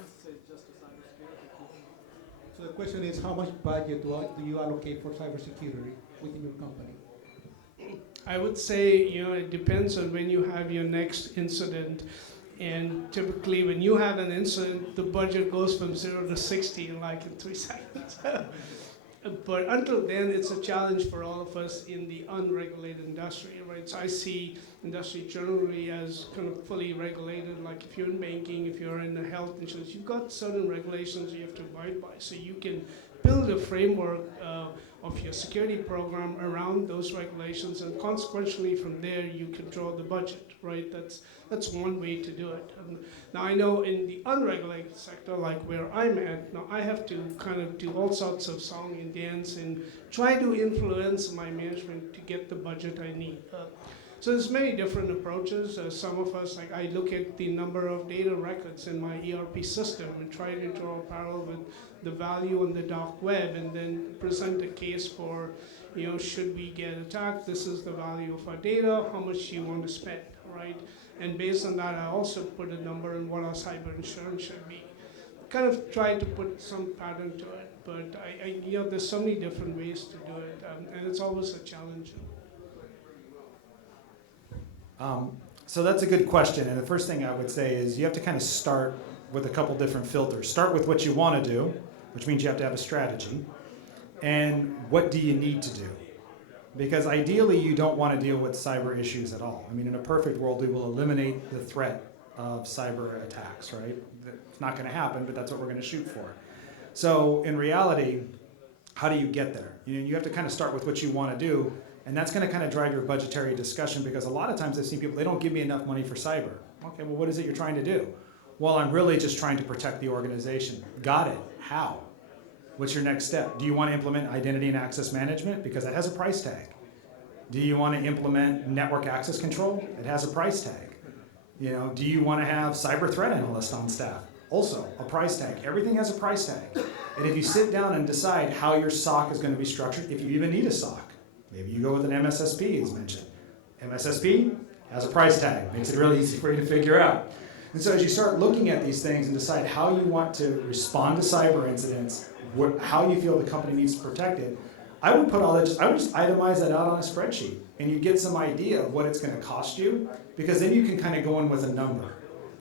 expense, say, just to cybersecurity? So the question is, how much budget do you allocate for cybersecurity within your company? I would say, it depends on when you have your next incident. And typically, when you have an incident, the budget goes from 0 to 60 in 3 seconds. But until then, it's a challenge for all of us in the unregulated industry, right? So I see industry generally as kind of fully regulated. Like if you're in banking, if you're in the health insurance, you've got certain regulations you have to abide by. So you can build a framework of your security program around those regulations, and consequently from there you control the budget, right? That's one way to do it. Now I know in the unregulated sector, like where I'm at, now I have to kind of do all sorts of song and dance and try to influence my management to get the budget I need. So there's many different approaches. Some of us, like I look at the number of data records in my ERP system and try to draw a parallel with the value on the dark web, and then present a case for, should we get attacked? This is the value of our data. How much do you want to spend, right? And based on that, I also put a number on what our cyber insurance should be. Kind of try to put some pattern to it, but there's so many different ways to do it, and it's always a challenge. So that's a good question, and the first thing I would say is you have to kind of start with a couple different filters. Start with what you want to do, which means you have to have a strategy, and what do you need to do? Because ideally you don't want to deal with cyber issues at all. I mean, in a perfect world, we will eliminate the threat of cyber attacks, right? It's not going to happen, but that's what we're going to shoot for. So in reality, how do you get there? You have to kind of start with what you want to do, and that's going to kind of drive your budgetary discussion, because a lot of times I've seen people, they don't give me enough money for cyber. Okay, well, what is it you're trying to do? Well, I'm really just trying to protect the organization. Got it. How? What's your next step? Do you want to implement identity and access management? Because that has a price tag. Do you want to implement network access control? It has a price tag. Do you want to have cyber threat analyst on staff? Also, a price tag. Everything has a price tag. And if you sit down and decide how your SOC is going to be structured, if you even need a SOC, maybe you go with an MSSP, as mentioned. MSSP has a price tag. Makes it really easy for you to figure out. And so as you start looking at these things and decide how you want to respond to cyber incidents, how you feel the company needs to protect it, I would put all that, I would just itemize that out on a spreadsheet, and you get some idea of what it's going to cost you, because then you can kind of go in with a number,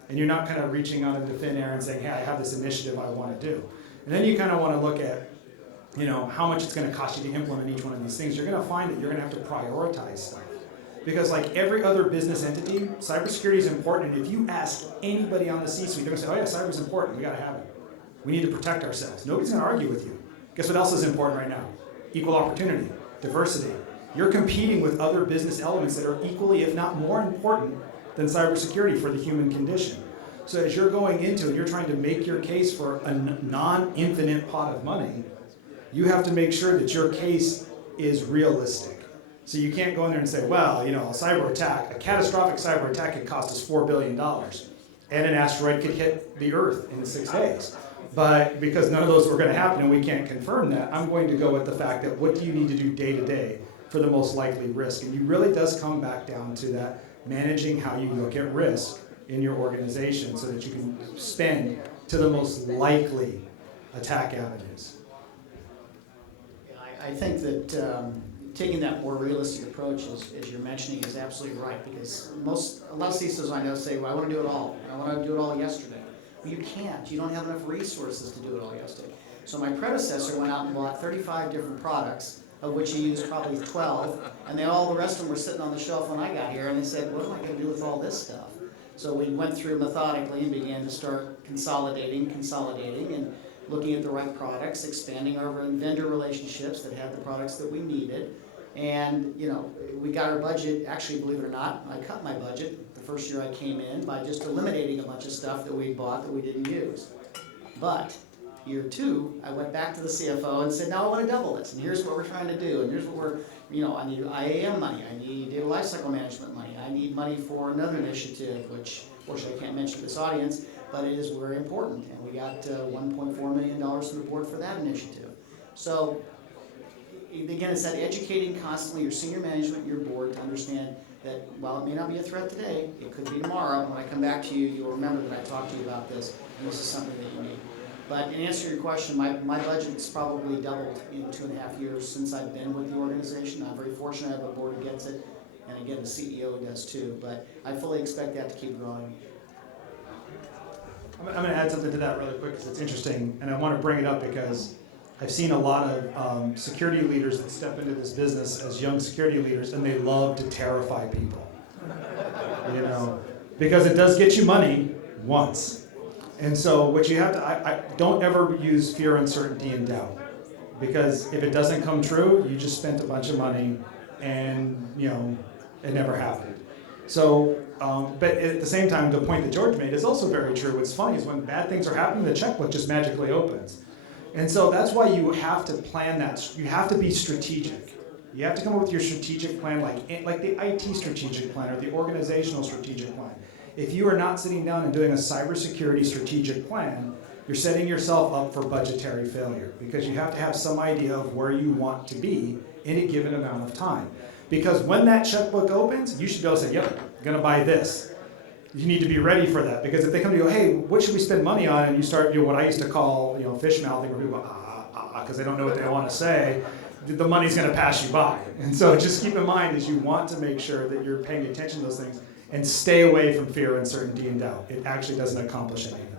and you're not kind of reaching out into thin air and saying, hey, I have this initiative I want to do. And then you kind of want to look at, how much it's going to cost you to implement each one of these things. You're going to find that you're going to have to prioritize stuff. Because like every other business entity, cybersecurity is important, and if you ask anybody on the C-suite, they're going to say, oh yeah, cyber is important, we got to have it. We need to protect ourselves. Nobody's going to argue with you. Guess what else is important right now? Equal opportunity, diversity. You're competing with other business elements that are equally, if not more important than cybersecurity for the human condition. So as you're going into it, you're trying to make your case for a non-infinite pot of money, you have to make sure that your case is realistic. So you can't go in there and say, well, a cyber attack, a catastrophic cyber attack could cost us $4 billion, and an asteroid could hit the Earth in 6 days. But because none of those were going to happen and we can't confirm that, I'm going to go with the fact that what do you need to do day to day for the most likely risk? And it really does come back down to that managing how you look at risk in your organization so that you can spend to the most likely attack avenues. I think that taking that more realistic approach, as you're mentioning, is absolutely right, because a lot of CISOs I know say, well, I want to do it all. I want to do it all yesterday. Well, you can't. You don't have enough resources to do it all yesterday. So my predecessor went out and bought 35 different products, of which he used probably 12, and all the rest of them were sitting on the shelf when I got here, and they said, what am I going to do with all this stuff? So we went through methodically and began to start consolidating, and looking at the right products, expanding our vendor relationships that had the products that we needed. And, we got our budget, actually, believe it or not, I cut my budget the first year I came in by just eliminating a bunch of stuff that we bought that we didn't use. But year 2, I went back to the CFO and said, now I want to double this, and here's what we're trying to do, and here's what I need IAM money, I need data lifecycle management money, I need money for another initiative, which, fortunately, I can't mention to this audience, but it is very important, and we got $1.4 million from the board for that initiative. So, again, it's that educating constantly your senior management, your board, to understand, that while it may not be a threat today, it could be tomorrow. When I come back to you, you'll remember that I talked to you about this, and this is something that you need. But in answer to your question, my budget's probably doubled in 2.5 years since I've been with the organization. I'm very fortunate I have a board who gets it, and again, the CEO does too. But I fully expect that to keep growing. I'm going to add something to that really quick because it's interesting, and I want to bring it up because I've seen a lot of security leaders that step into this business as young security leaders, and they love to terrify people. You know, because it does get you money once. And so what you have to, I don't ever use fear, uncertainty, and doubt. Because if it doesn't come true, you just spent a bunch of money and, you know, it never happened. So, but at the same time, the point that George made is also very true. What's funny is when bad things are happening, the checkbook just magically opens. And so that's why you have to plan that. You have to be strategic. You have to come up with your strategic plan, like the IT strategic plan or the organizational strategic plan. If you are not sitting down and doing a cybersecurity strategic plan, you're setting yourself up for budgetary failure because you have to have some idea of where you want to be in a given amount of time. Because when that checkbook opens, you should go say, yep, I'm gonna buy this. You need to be ready for that because if they come to you, hey, what should we spend money on? And you start doing what I used to call, fish mouthing, where people go, because they don't know what they want to say, the money's gonna pass you by. And so just keep in mind is you want to make sure that you're paying attention to those things and stay away from fear, uncertainty, and doubt. It actually doesn't accomplish anything.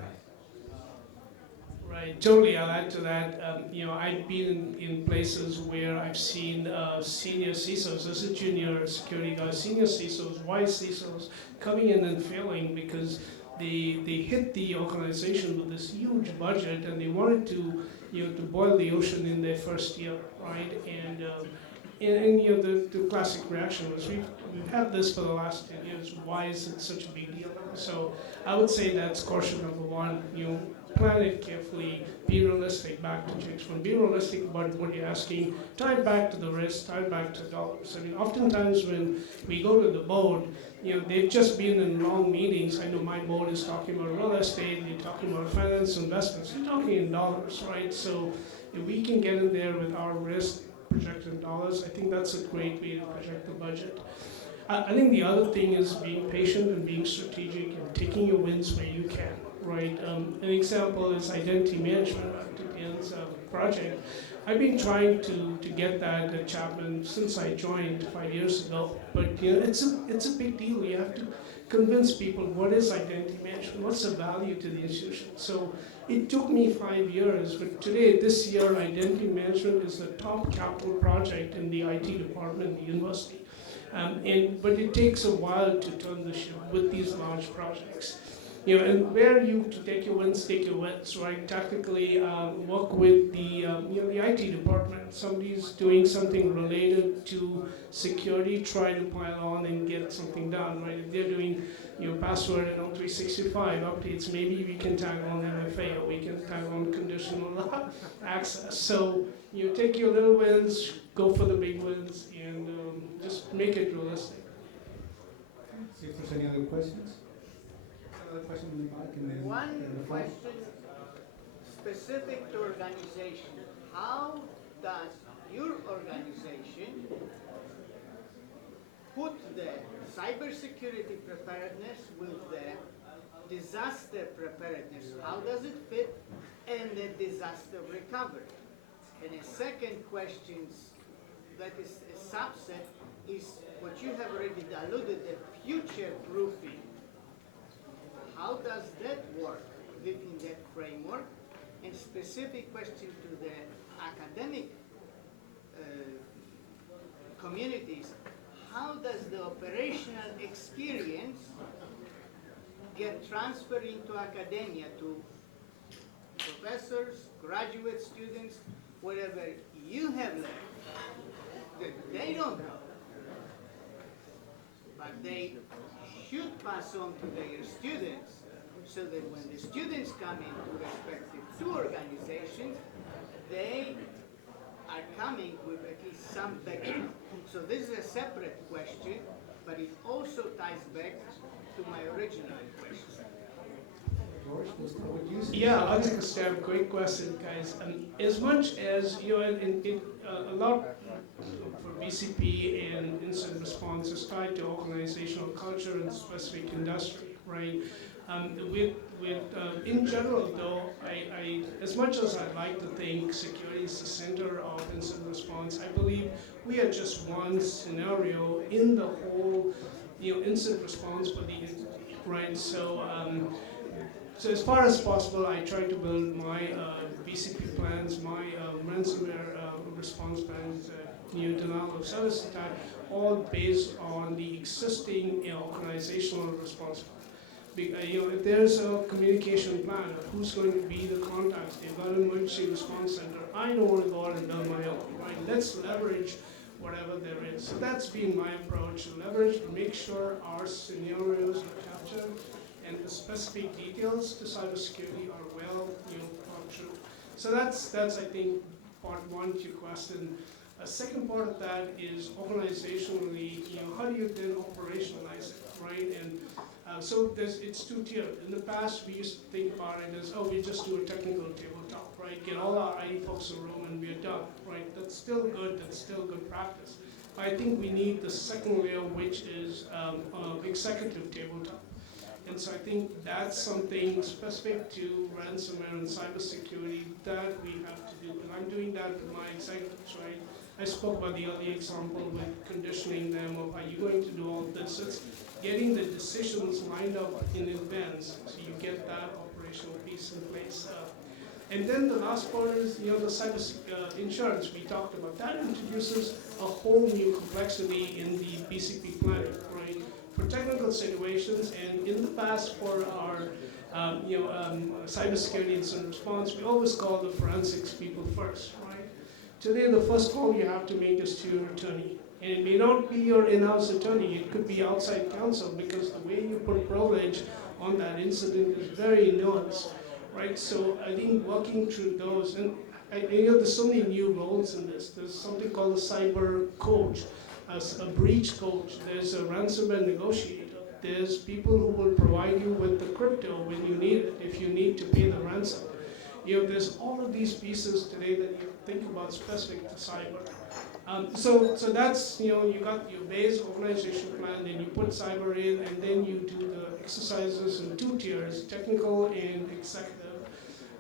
Right, totally. I'll add to that. I've been in places where I've seen senior CISOs, as a junior security guy, senior CISOs, wise CISOs, coming in and failing because they hit the organization with this huge budget and they wanted to boil the ocean in their first year, right? And the classic reaction was we've had this for the last 10 years. Why is it such a big deal? So I would say that's caution number one. Plan it carefully, be realistic, back to Jake's point. Be realistic about what you're asking, tie it back to the risk, tie it back to dollars. I mean, oftentimes when we go to the board, they've just been in long meetings. I know my board is talking about real estate, they're talking about finance investments, they're talking in dollars, right? So if we can get in there with our risk projected in dollars, I think that's a great way to project the budget. I think the other thing is being patient and being strategic and taking your wins where you can. Right. An example is identity management, Dan's project. I've been trying to get that at Chapman since I joined 5 years ago. But it's a big deal. You have to convince people what is identity management, what's the value to the institution. So it took me 5 years, but today, this year, identity management is the top capital project in the IT department in the university. But it takes a while to turn the ship with these large projects. And where you to take your wins, right? Tactically work with the IT department. Somebody's doing something related to security, try to pile on and get something done, right? If they're doing password and O365 updates, maybe we can tag on MFA or we can tag on conditional access. So take your little wins, go for the big wins, and just make it realistic. See if there's any other questions. Question in the back and then One question specific to organization. How does your organization put the cybersecurity preparedness with the disaster preparedness? How does it fit in the disaster recovery? And a second question that is a subset is what you have already alluded, the future proofing. How does that work within that framework? And specific question to the academic communities, how does the operational experience get transferred into academia to professors, graduate students, whatever you have learned that they don't know, but they should pass on to their students so that when the students come into respective two organizations, they are coming with at least some background. So this is a separate question, but it also ties back to my original question. George, would you say? Yeah, I'll take a stab. Great question, guys. As much as a lot for BCP and incident response is tied to organizational culture and specific industry, right? In general, though, I as much as I'd like to think security is the center of incident response, I believe we are just one scenario in the whole, incident response for the entity, right? So as far as possible, I try to build my BCP plans, my ransomware response plans, denial of service attack, all based on the existing organizational response plan. If there's a communication plan of who's going to be the contacts, they've got an emergency response center, I know where to go and build my own, right? Let's leverage whatever there is. So that's been my approach, to leverage, to make sure our scenarios are captured and the specific details to cybersecurity are well, thought through. So that's I think part one to your question. A second part of that is organizationally, how do you then operationalize it, right? And so it's two-tiered. In the past, we used to think about it as, we just do a technical tabletop, right? Get all our IT folks in a room and we're done, right? That's still good. That's still good practice. I think we need the second layer, which is executive tabletop. And so I think that's something specific to ransomware and cybersecurity that we have to do. And I'm doing that with my executives, right? I spoke about the early example with conditioning them of, are you going to do all of this? It's getting the decisions lined up in advance so you get that operational piece in place. And then the last part is, the cyber insurance we talked about. That introduces a whole new complexity in the BCP planning, right? For technical situations, and in the past for our cybersecurity incident response, we always call the forensics people first, right? Today, the first call you have to make is to your attorney. And it may not be your in-house attorney, it could be outside counsel, because the way you put privilege on that incident is very nuanced, right? So I think working through those, and there's so many new roles in this. There's something called a cyber coach, a breach coach, there's a ransomware negotiator, there's people who will provide you with the crypto when you need it, if you need to pay the ransom. There's all of these pieces today that you think about specific to cyber. So that's, you got your base organization plan, then you put cyber in, and then you do the exercises in two tiers, technical and executive.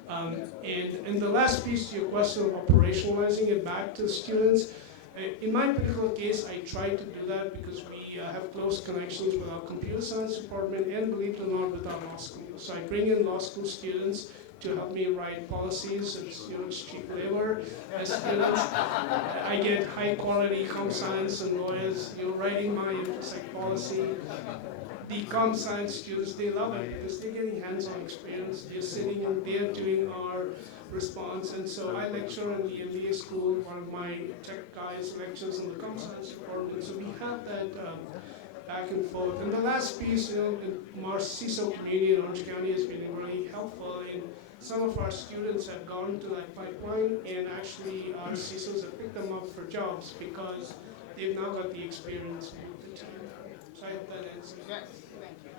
And the last piece to your question of operationalizing it back to students, in my particular case, I try to do that because we have close connections with our computer science department and, believe it or not, with our law school. So I bring in law school students to help me write policies. It's cheap labor. As students, I get high quality comp science and lawyers, writing my InfoSec policy. The comp science students, they love it because they're getting hands-on experience. They're sitting and they're doing our response. And so I lecture in the MBA school. One of my tech guys lectures in the comp science department. So we have that back and forth. And the last piece, the CISO community in Orange County has been really helpful. And some of our students have gone to that pipeline, and actually our CISOs have picked them up for jobs because they've now got the experience with the team. So I hope that answers. Yes, thank you.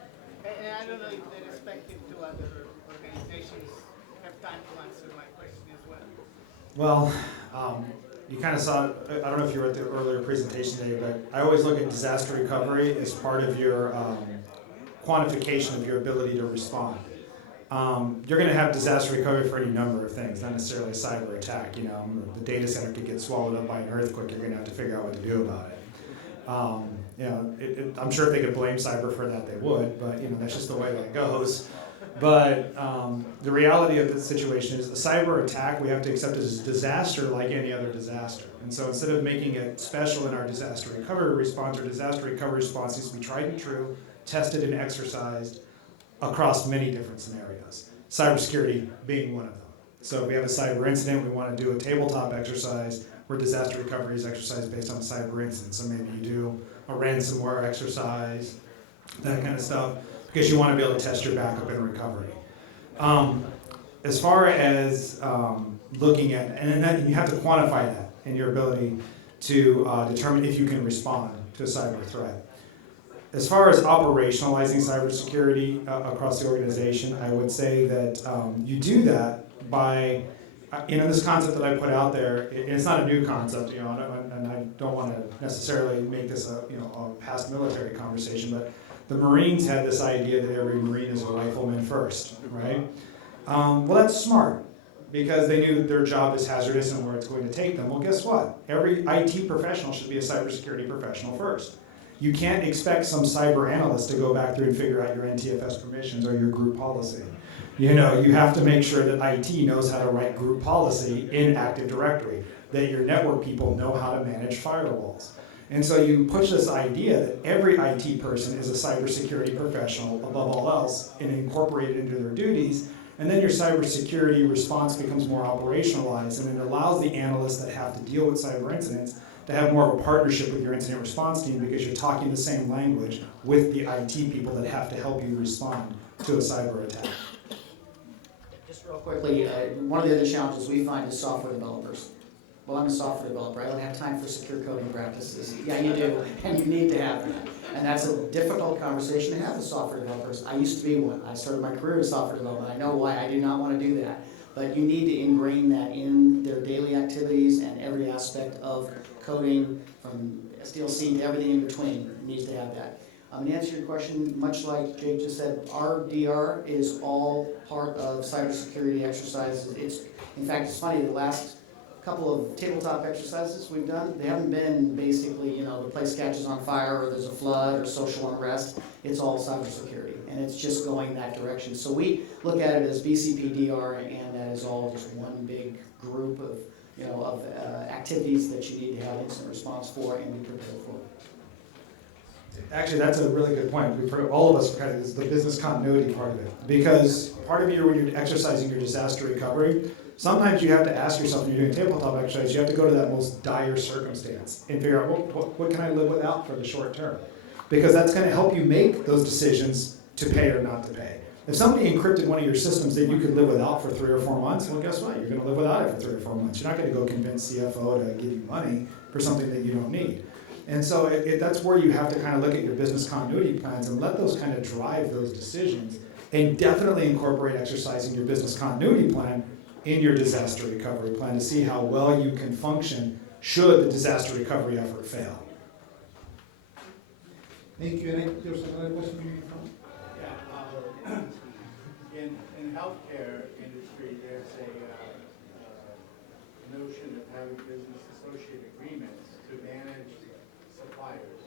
And I don't know if the respective two other organizations have time to answer my question as well. Well, you kind of saw, I don't know if you were at the earlier presentation today, but I always look at disaster recovery as part of your quantification of your ability to respond. You're going to have disaster recovery for any number of things, not necessarily a cyber attack. The data center could get swallowed up by an earthquake. You're going to have to figure out what to do about it. I'm sure if they could blame cyber for that, they would, but that's just the way that goes. But the reality of the situation is a cyber attack we have to accept as a disaster like any other disaster. And so instead of making it special in our disaster recovery response, our disaster recovery response needs to be tried and true, tested and exercised across many different scenarios. Cybersecurity being one of them. So if we have a cyber incident, we want to do a tabletop exercise where disaster recovery is exercised based on a cyber incident. So maybe you do a ransomware exercise, that kind of stuff, because you want to be able to test your backup and recovery. As far as looking at, and then you have to quantify that in your ability to determine if you can respond to a cyber threat. As far as operationalizing cybersecurity across the organization, I would say that you do that by this concept that I put out there, it's not a new concept, and I don't want to necessarily make this a past military conversation, but the Marines had this idea that every Marine is a rifleman first, right? Well, that's smart, because they knew their job is hazardous and where it's going to take them. Well, guess what? Every IT professional should be a cybersecurity professional first. You can't expect some cyber analyst to go back through and figure out your NTFS permissions or your group policy. You have to make sure that IT knows how to write group policy in Active Directory, that your network people know how to manage firewalls. And so you push this idea that every IT person is a cybersecurity professional above all else and incorporate it into their duties, and then your cybersecurity response becomes more operationalized, and it allows the analysts that have to deal with cyber incidents to have more of a partnership with your incident response team, because you're talking the same language with the IT people that have to help you respond to a cyber attack. Just real quickly, one of the other challenges we find is software developers. Well, I'm a software developer. I don't have time for secure coding practices. Yeah, you do, and you need to have that. And that's a difficult conversation to have with software developers. I used to be one. I started my career in software development. I know why I do not want to do that. But you need to ingrain that in their daily activities, and every aspect of coding, from SDLC to everything in between, needs to have that. To answer your question, much like Jake just said, our DR is all part of cybersecurity exercises. In fact, it's funny, the last couple of tabletop exercises we've done, they haven't been basically, the place catches on fire or there's a flood or social unrest. It's all cybersecurity, and it's just going that direction. So we look at it as BCPDR, and that is all just one big group of, activities that you need to have incident response for and be prepared for. Actually, that's a really good point. All of us kind of is the business continuity part of it, because part of you, when you're exercising your disaster recovery, sometimes you have to ask yourself, when you're doing tabletop exercise, you have to go to that most dire circumstance and figure out what can I live without for the short term, because that's going to help you make those decisions to pay or not to pay. If somebody encrypted one of your systems that you could live without for 3 or 4 months, well, guess what? You're going to live without it for 3 or 4 months. You're not going to go convince CFO to give you money for something that you don't need. And so that's where you have to kind of look at your business continuity plans and let those kind of drive those decisions, and definitely incorporate exercising your business continuity plan in your disaster recovery plan to see how well you can function should the disaster recovery effort fail. Thank you. And there's another question you from? In healthcare industry, there's a notion of having business associate agreements to manage suppliers.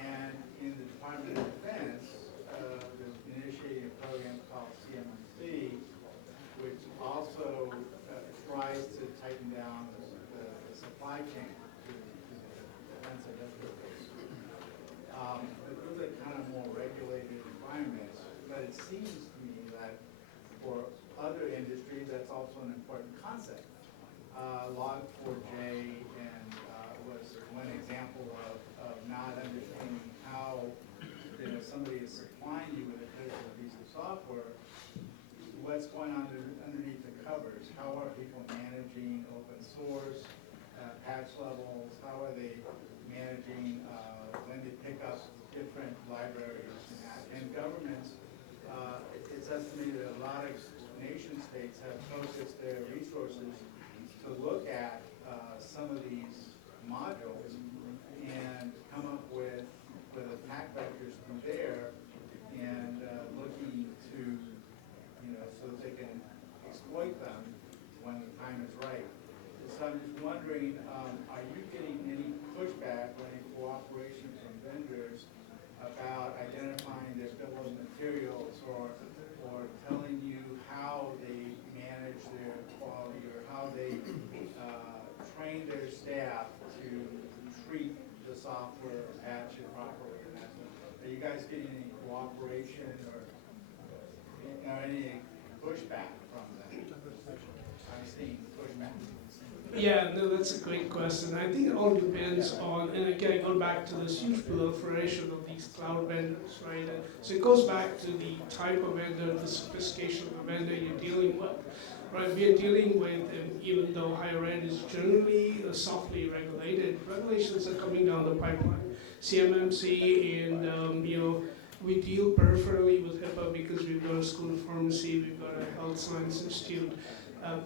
And in the Department of Defense, they're initiating a program called CMMC, which also tries to tighten down the supply chain to the defense industrial base. But those are kind of more regulated environments. But it seems to me that for other industries, that's also an important concept. Log4j was one example of not understanding how somebody is supplying you with a critical piece of software. What's going on underneath the covers? How are people managing open source, patch levels? How are they managing when they pick up different libraries? And governments, it's estimated that a lot of nation states have focused their resources to look at some of these modules and come up with attack vectors from there, and looking to, so that they can exploit them when the time is right. So I'm just wondering, are you getting any pushback or any cooperation from vendors about identifying their bill of materials or telling you how they manage their quality, or how they train their staff to treat the software, patch it properly, and that sort of thing? Are you guys getting any cooperation or any pushback from them? I'm seeing pushback. Yeah, no, that's a great question. I think it all depends on, and again, going back to this huge proliferation of these cloud vendors, right? So it goes back to the type of vendor, the sophistication of the vendor you're dealing with, right? We are dealing with, even though higher ed is generally softly regulated, regulations are coming down the pipeline. CMMC, and we deal peripherally with HIPAA because we've got a school of pharmacy, we've got a health science institute.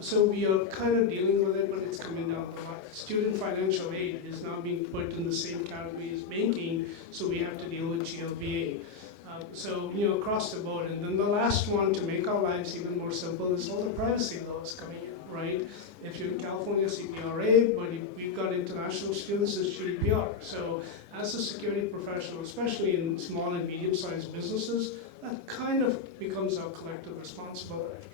So we are kind of dealing with it, but it's coming down the line. Student financial aid is now being put in the same category as banking, so we have to deal with GLBA. So, across the board. And then the last one, to make our lives even more simple, is all the privacy laws coming in, right? If you're in California, CPRA, but if we've got international students, it's Gdpr. So as a security professional, especially in small and medium-sized businesses, that kind of becomes our collective responsibility.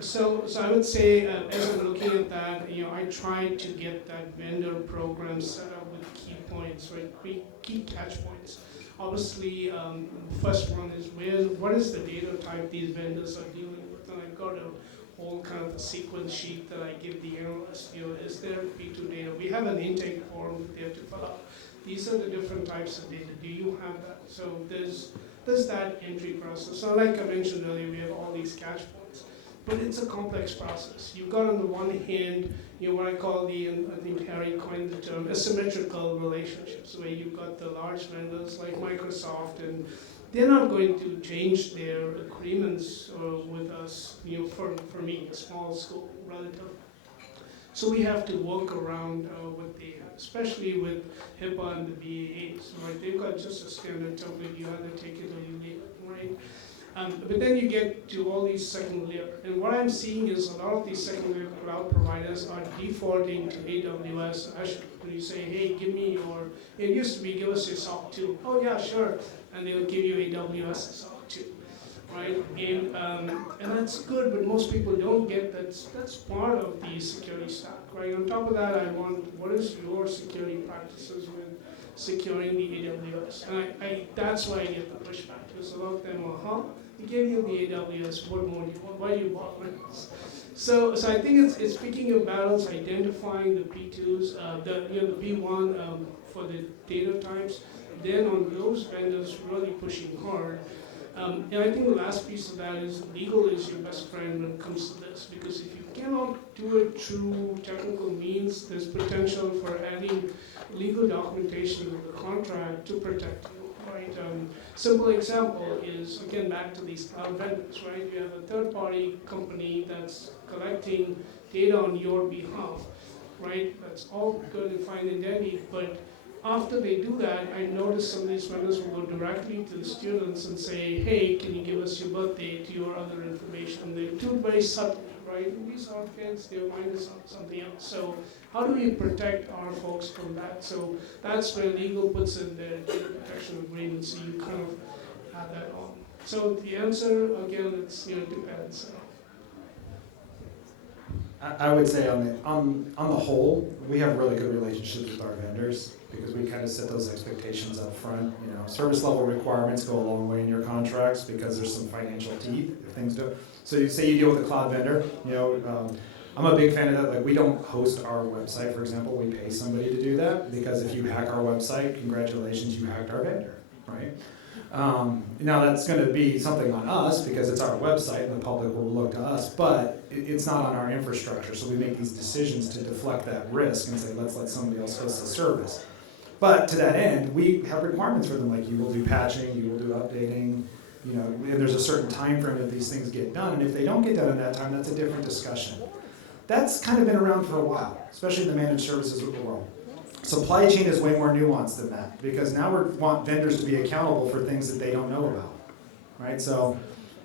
So I would say, as I'm looking at that, I try to get that vendor program set up with key points, right? Key catch points. Obviously, first one is what is the data type these vendors are dealing with? And I've got a whole kind of a sequence sheet that I give the analyst. Is there P2 data? We have an intake form that they have to fill out. These are the different types of data. Do you have that? So there's that entry process. So like I mentioned earlier, we have all these catch points. But it's a complex process. You've got on the one hand, what I call I think Harry coined the term, asymmetrical relationships, where you've got the large vendors like Microsoft, and they're not going to change their agreements with us, for me, a small school relative. So we have to work around what they have, especially with HIPAA and the BAAs, right? They've got just a standard template, you either take it or you leave it, right? But then you get to all these second layer. And what I'm seeing is a lot of these second layer cloud providers are defaulting to AWS. When you say, hey, give me it used to be, give us your SOC 2. Oh yeah, sure. And they'll give you AWS SOC 2, right? And that's good, but most people don't get that. That's part of the security stack, right? On top of that, I want, what is your security practices with securing the AWS? And that's why I get the pushback, because a lot of them are, we gave you the AWS, what more do you want? Why do you want this? So I think it's picking your battles, identifying the P2s, the P1 for the data types, then on those vendors really pushing hard. And I think the last piece of that is legal is your best friend when it comes to this, because if you cannot do it through technical means, there's potential for adding legal documentation of the contract to protect you. Right? Simple example is, again, back to these cloud vendors, right? You have a third-party company that's collecting data on your behalf, right? That's all good and fine and dandy, but after they do that, I notice some of these vendors will go directly to the students and say, hey, can you give us your birth date, your other information? They do it very subtly, right? And these are kids, their mind is on something else. So how do we protect our folks from that? So that's where legal puts in their data protection agreement, so you kind of have that on. So the answer, again, it's depends. I would say on the whole, we have really good relationships with our vendors because we kind of set those expectations up front. Service level requirements go a long way in your contracts because there's some financial teeth if things do. So you say you deal with a cloud vendor, I'm a big fan of that. Like, we don't host our website, for example. We pay somebody to do that because if you hack our website, congratulations, you hacked our vendor, right? Now that's going to be something on us because it's our website and the public will look to us, but it's not on our infrastructure. So we make these decisions to deflect that risk and say, let's let somebody else host the service. But to that end, we have requirements for them, like you will do patching, you will do updating, and there's a certain time frame that these things get done. And if they don't get done in that time, that's a different discussion. That's kind of been around for a while, especially in the managed services of the world. Supply chain is way more nuanced than that, because now we want vendors to be accountable for things that they don't know about, right? So,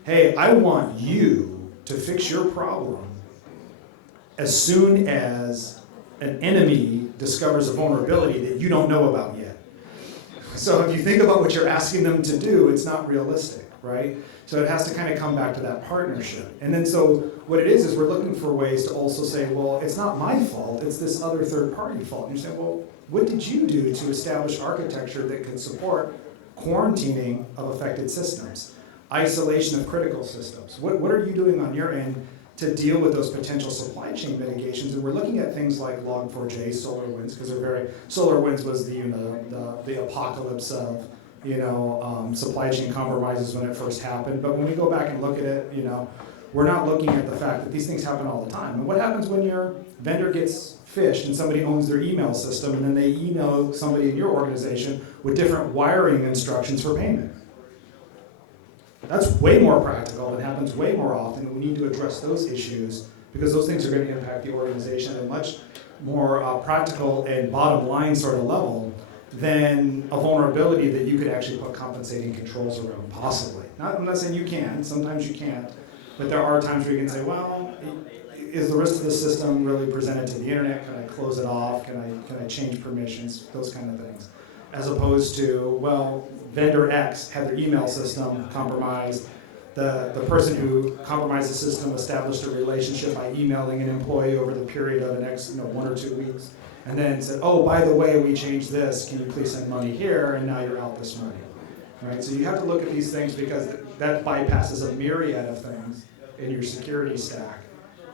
hey, I want you to fix your problem as soon as an enemy discovers a vulnerability that you don't know about yet. So if you think about what you're asking them to do, it's not realistic, right? So it has to kind of come back to that partnership. And then so what it is we're looking for ways to also say, well, it's not my fault, it's this other third party fault. And you say, well, what did you do to establish architecture that could support quarantining of affected systems, isolation of critical systems? What are you doing on your end to deal with those potential supply chain mitigations? And we're looking at things like Log4j, SolarWinds, because SolarWinds was the apocalypse of supply chain compromises when it first happened. But when we go back and look at it, we're not looking at the fact that these things happen all the time. And what happens when your vendor gets phished and somebody owns their email system and then they email somebody in your organization with different wiring instructions for payment? That's way more practical. It happens way more often. We need to address those issues because those things are going to impact the organization at a much more practical and bottom line sort of level than a vulnerability that you could actually put compensating controls around, possibly. I'm not saying you can, sometimes you can't, but there are times where you can say, well, is the rest of the system really presented to the internet? Can I close it off? Can I change permissions? Those kind of things. As opposed to, well, vendor X had their email system compromised. The person who compromised the system established a relationship by emailing an employee over the period of the next 1 or 2 weeks, and then said, oh, by the way, we changed this. Can you please send money here? And now you're out this money. Right? So you have to look at these things because that bypasses a myriad of things in your security stack.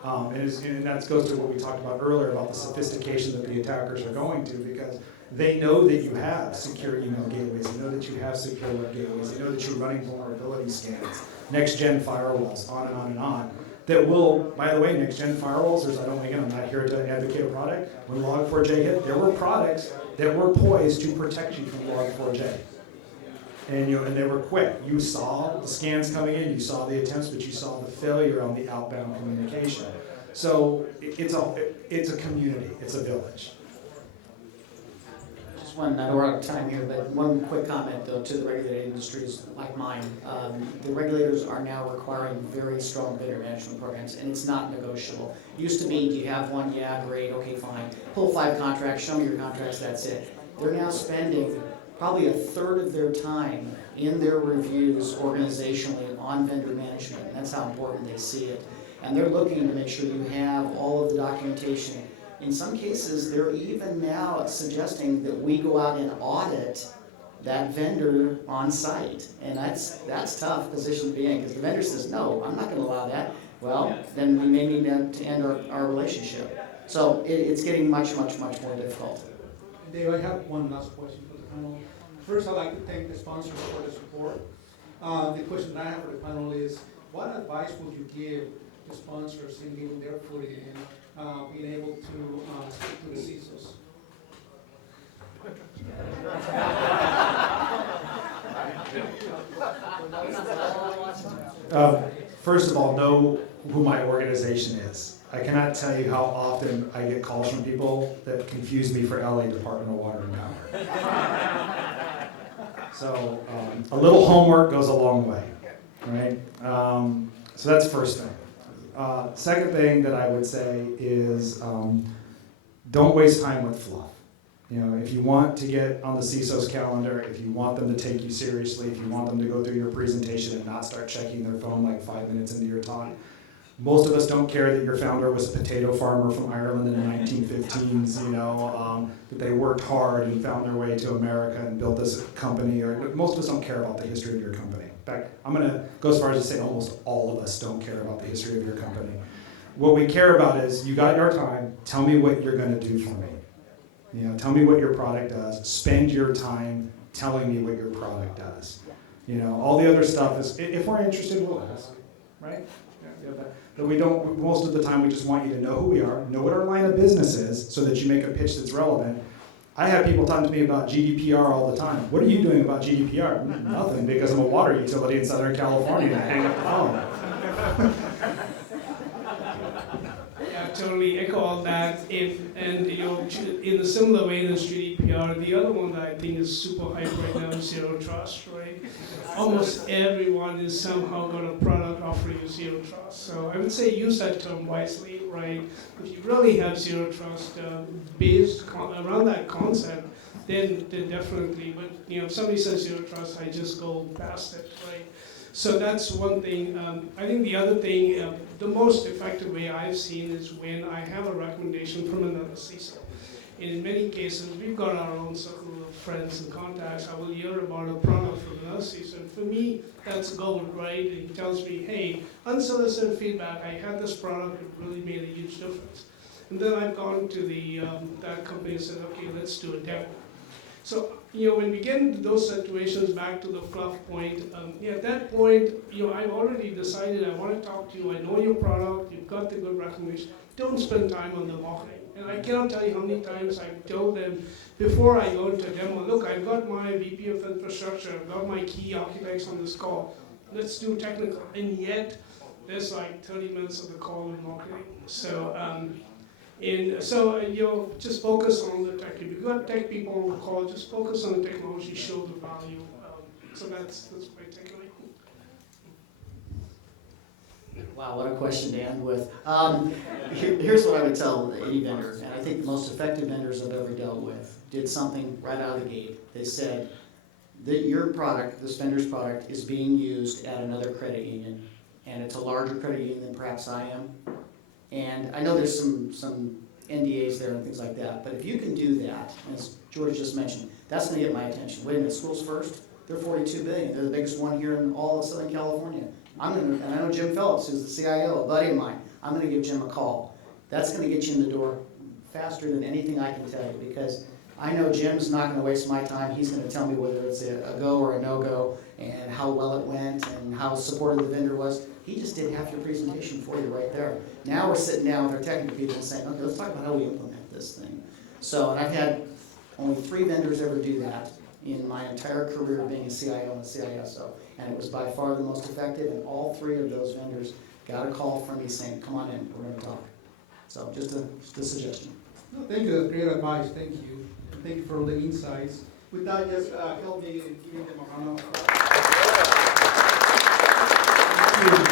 And that goes to what we talked about earlier about the sophistication that the attackers are going to, because they know that you have secure email gateways, they know that you have secure web gateways, they know that you're running vulnerability scans, next-gen firewalls, on and on and on. That will, by the way, next-gen firewalls, I'm not here to advocate a product. When Log4j hit, there were products that were poised to protect you from Log4j. And they were quick. You saw the scans coming in, you saw the attempts, but you saw the failure on the outbound communication. So it's a community, it's a village. Just one, I know we're out of time here, but one quick comment though to the regulated industries like mine. The regulators are now requiring very strong vendor management programs, and it's not negotiable. It used to be, do you have one? Yeah, great, okay, fine. Pull 5 contracts, show me your contracts, that's it. They're now spending probably a third of their time in their reviews organizationally on vendor management. And that's how important they see it. And they're looking to make sure you have all of the documentation. In some cases, they're even now suggesting that we go out and audit that vendor on site. And that's tough position to be in, because the vendor says, no, I'm not going to allow that. Well, then we may need to end our relationship. So it's getting much, much, much more difficult. Dave, I have one last question for the panel. First, I'd like to thank the sponsors for the support. The question that I have for the panel is, what advice would you give to sponsors in getting their foot in, being able to speak to the CISOs? First of all, know who my organization is. I cannot tell you how often I get calls from people that confuse me for LA Department of Water and Power. So a little homework goes a long way, right? So that's first thing. Second thing that I would say is don't waste time with fluff. If you want to get on the CISO's calendar, if you want them to take you seriously, if you want them to go through your presentation and not start checking their phone like 5 minutes into your talk, most of us don't care that your founder was a potato farmer from Ireland in the 1915s, that they worked hard and found their way to America and built this company. Or most of us don't care about the history of your company. In fact, I'm going to go as far as to say almost all of us don't care about the history of your company. What we care about is, you got your time, tell me what you're going to do for me. Tell me what your product does. Spend your time telling me what your product does. All the other stuff is, if we're interested, we'll ask, right? But we don't, most of the time we just want you to know who we are, know what our line of business is, so that you make a pitch that's relevant. I have people talking to me about Gdpr all the time. What are you doing about Gdpr? Nothing, because I'm a water utility in Southern California and I hang up the phone. Yeah, totally echo all that. And in a similar way as GDPR, the other one that I think is super hype right now is zero trust, right? Almost everyone is somehow got a product offering you zero trust. So I would say use that term wisely, right? If you really have zero trust based around that concept, then definitely. But if somebody says zero trust, I just go past it, right? So that's one thing. I think the other thing, the most effective way I've seen is when I have a recommendation from another CISO. In many cases, we've got our own circle of friends and contacts. I will hear about a product from another CISO. And for me, that's gold, right? He tells me, hey, unsolicited feedback, I had this product, it really made a huge difference. And then I've gone to that company and said, okay, let's do a demo. So, when we get into those situations, back to the fluff point, at that point, I've already decided I want to talk to you, I know your product, you've got the good recommendation, don't spend time on the marketing. And I cannot tell you how many times I've told them before I go into a demo, look, I've got my VP of infrastructure, I've got my key architects on this call, let's do technical. And yet, there's like 30 minutes of the call in marketing. So, you'll just focus on the tech. If you've got tech people on the call, just focus on the technology, show the value. So that's my takeaway. Wow, what a question to end with. Here's what I would tell any vendor, and I think the most effective vendors I've ever dealt with did something right out of the gate. They said that your product, this vendor's product, is being used at another credit union, and it's a larger credit union than perhaps I am. And I know there's some NDAs there and things like that, but if you can do that, as George just mentioned, that's going to get my attention. Wait a minute, schools first? They're $42 billion. They're the biggest one here in all of Southern California. And I know Jim Phillips, who's the CIO, a buddy of mine. I'm going to give Jim a call. That's going to get you in the door faster than anything I can tell you, because I know Jim's not going to waste my time. He's going to tell me whether it's a go or a no-go and how well it went and how supportive the vendor was. He just did half your presentation for you right there. Now we're sitting down with our technical people and saying, okay, let's talk about how we implement this thing. So, and I've had only 3 vendors ever do that in my entire career being a CIO and a CISO. And it was by far the most effective, and all 3 of those vendors got a call from me saying, come on in, we're going to talk. So just a suggestion. No, thank you, that's great advice, thank you. And thank you for all the insights. With that, just help me in giving them a round of applause. Thank you.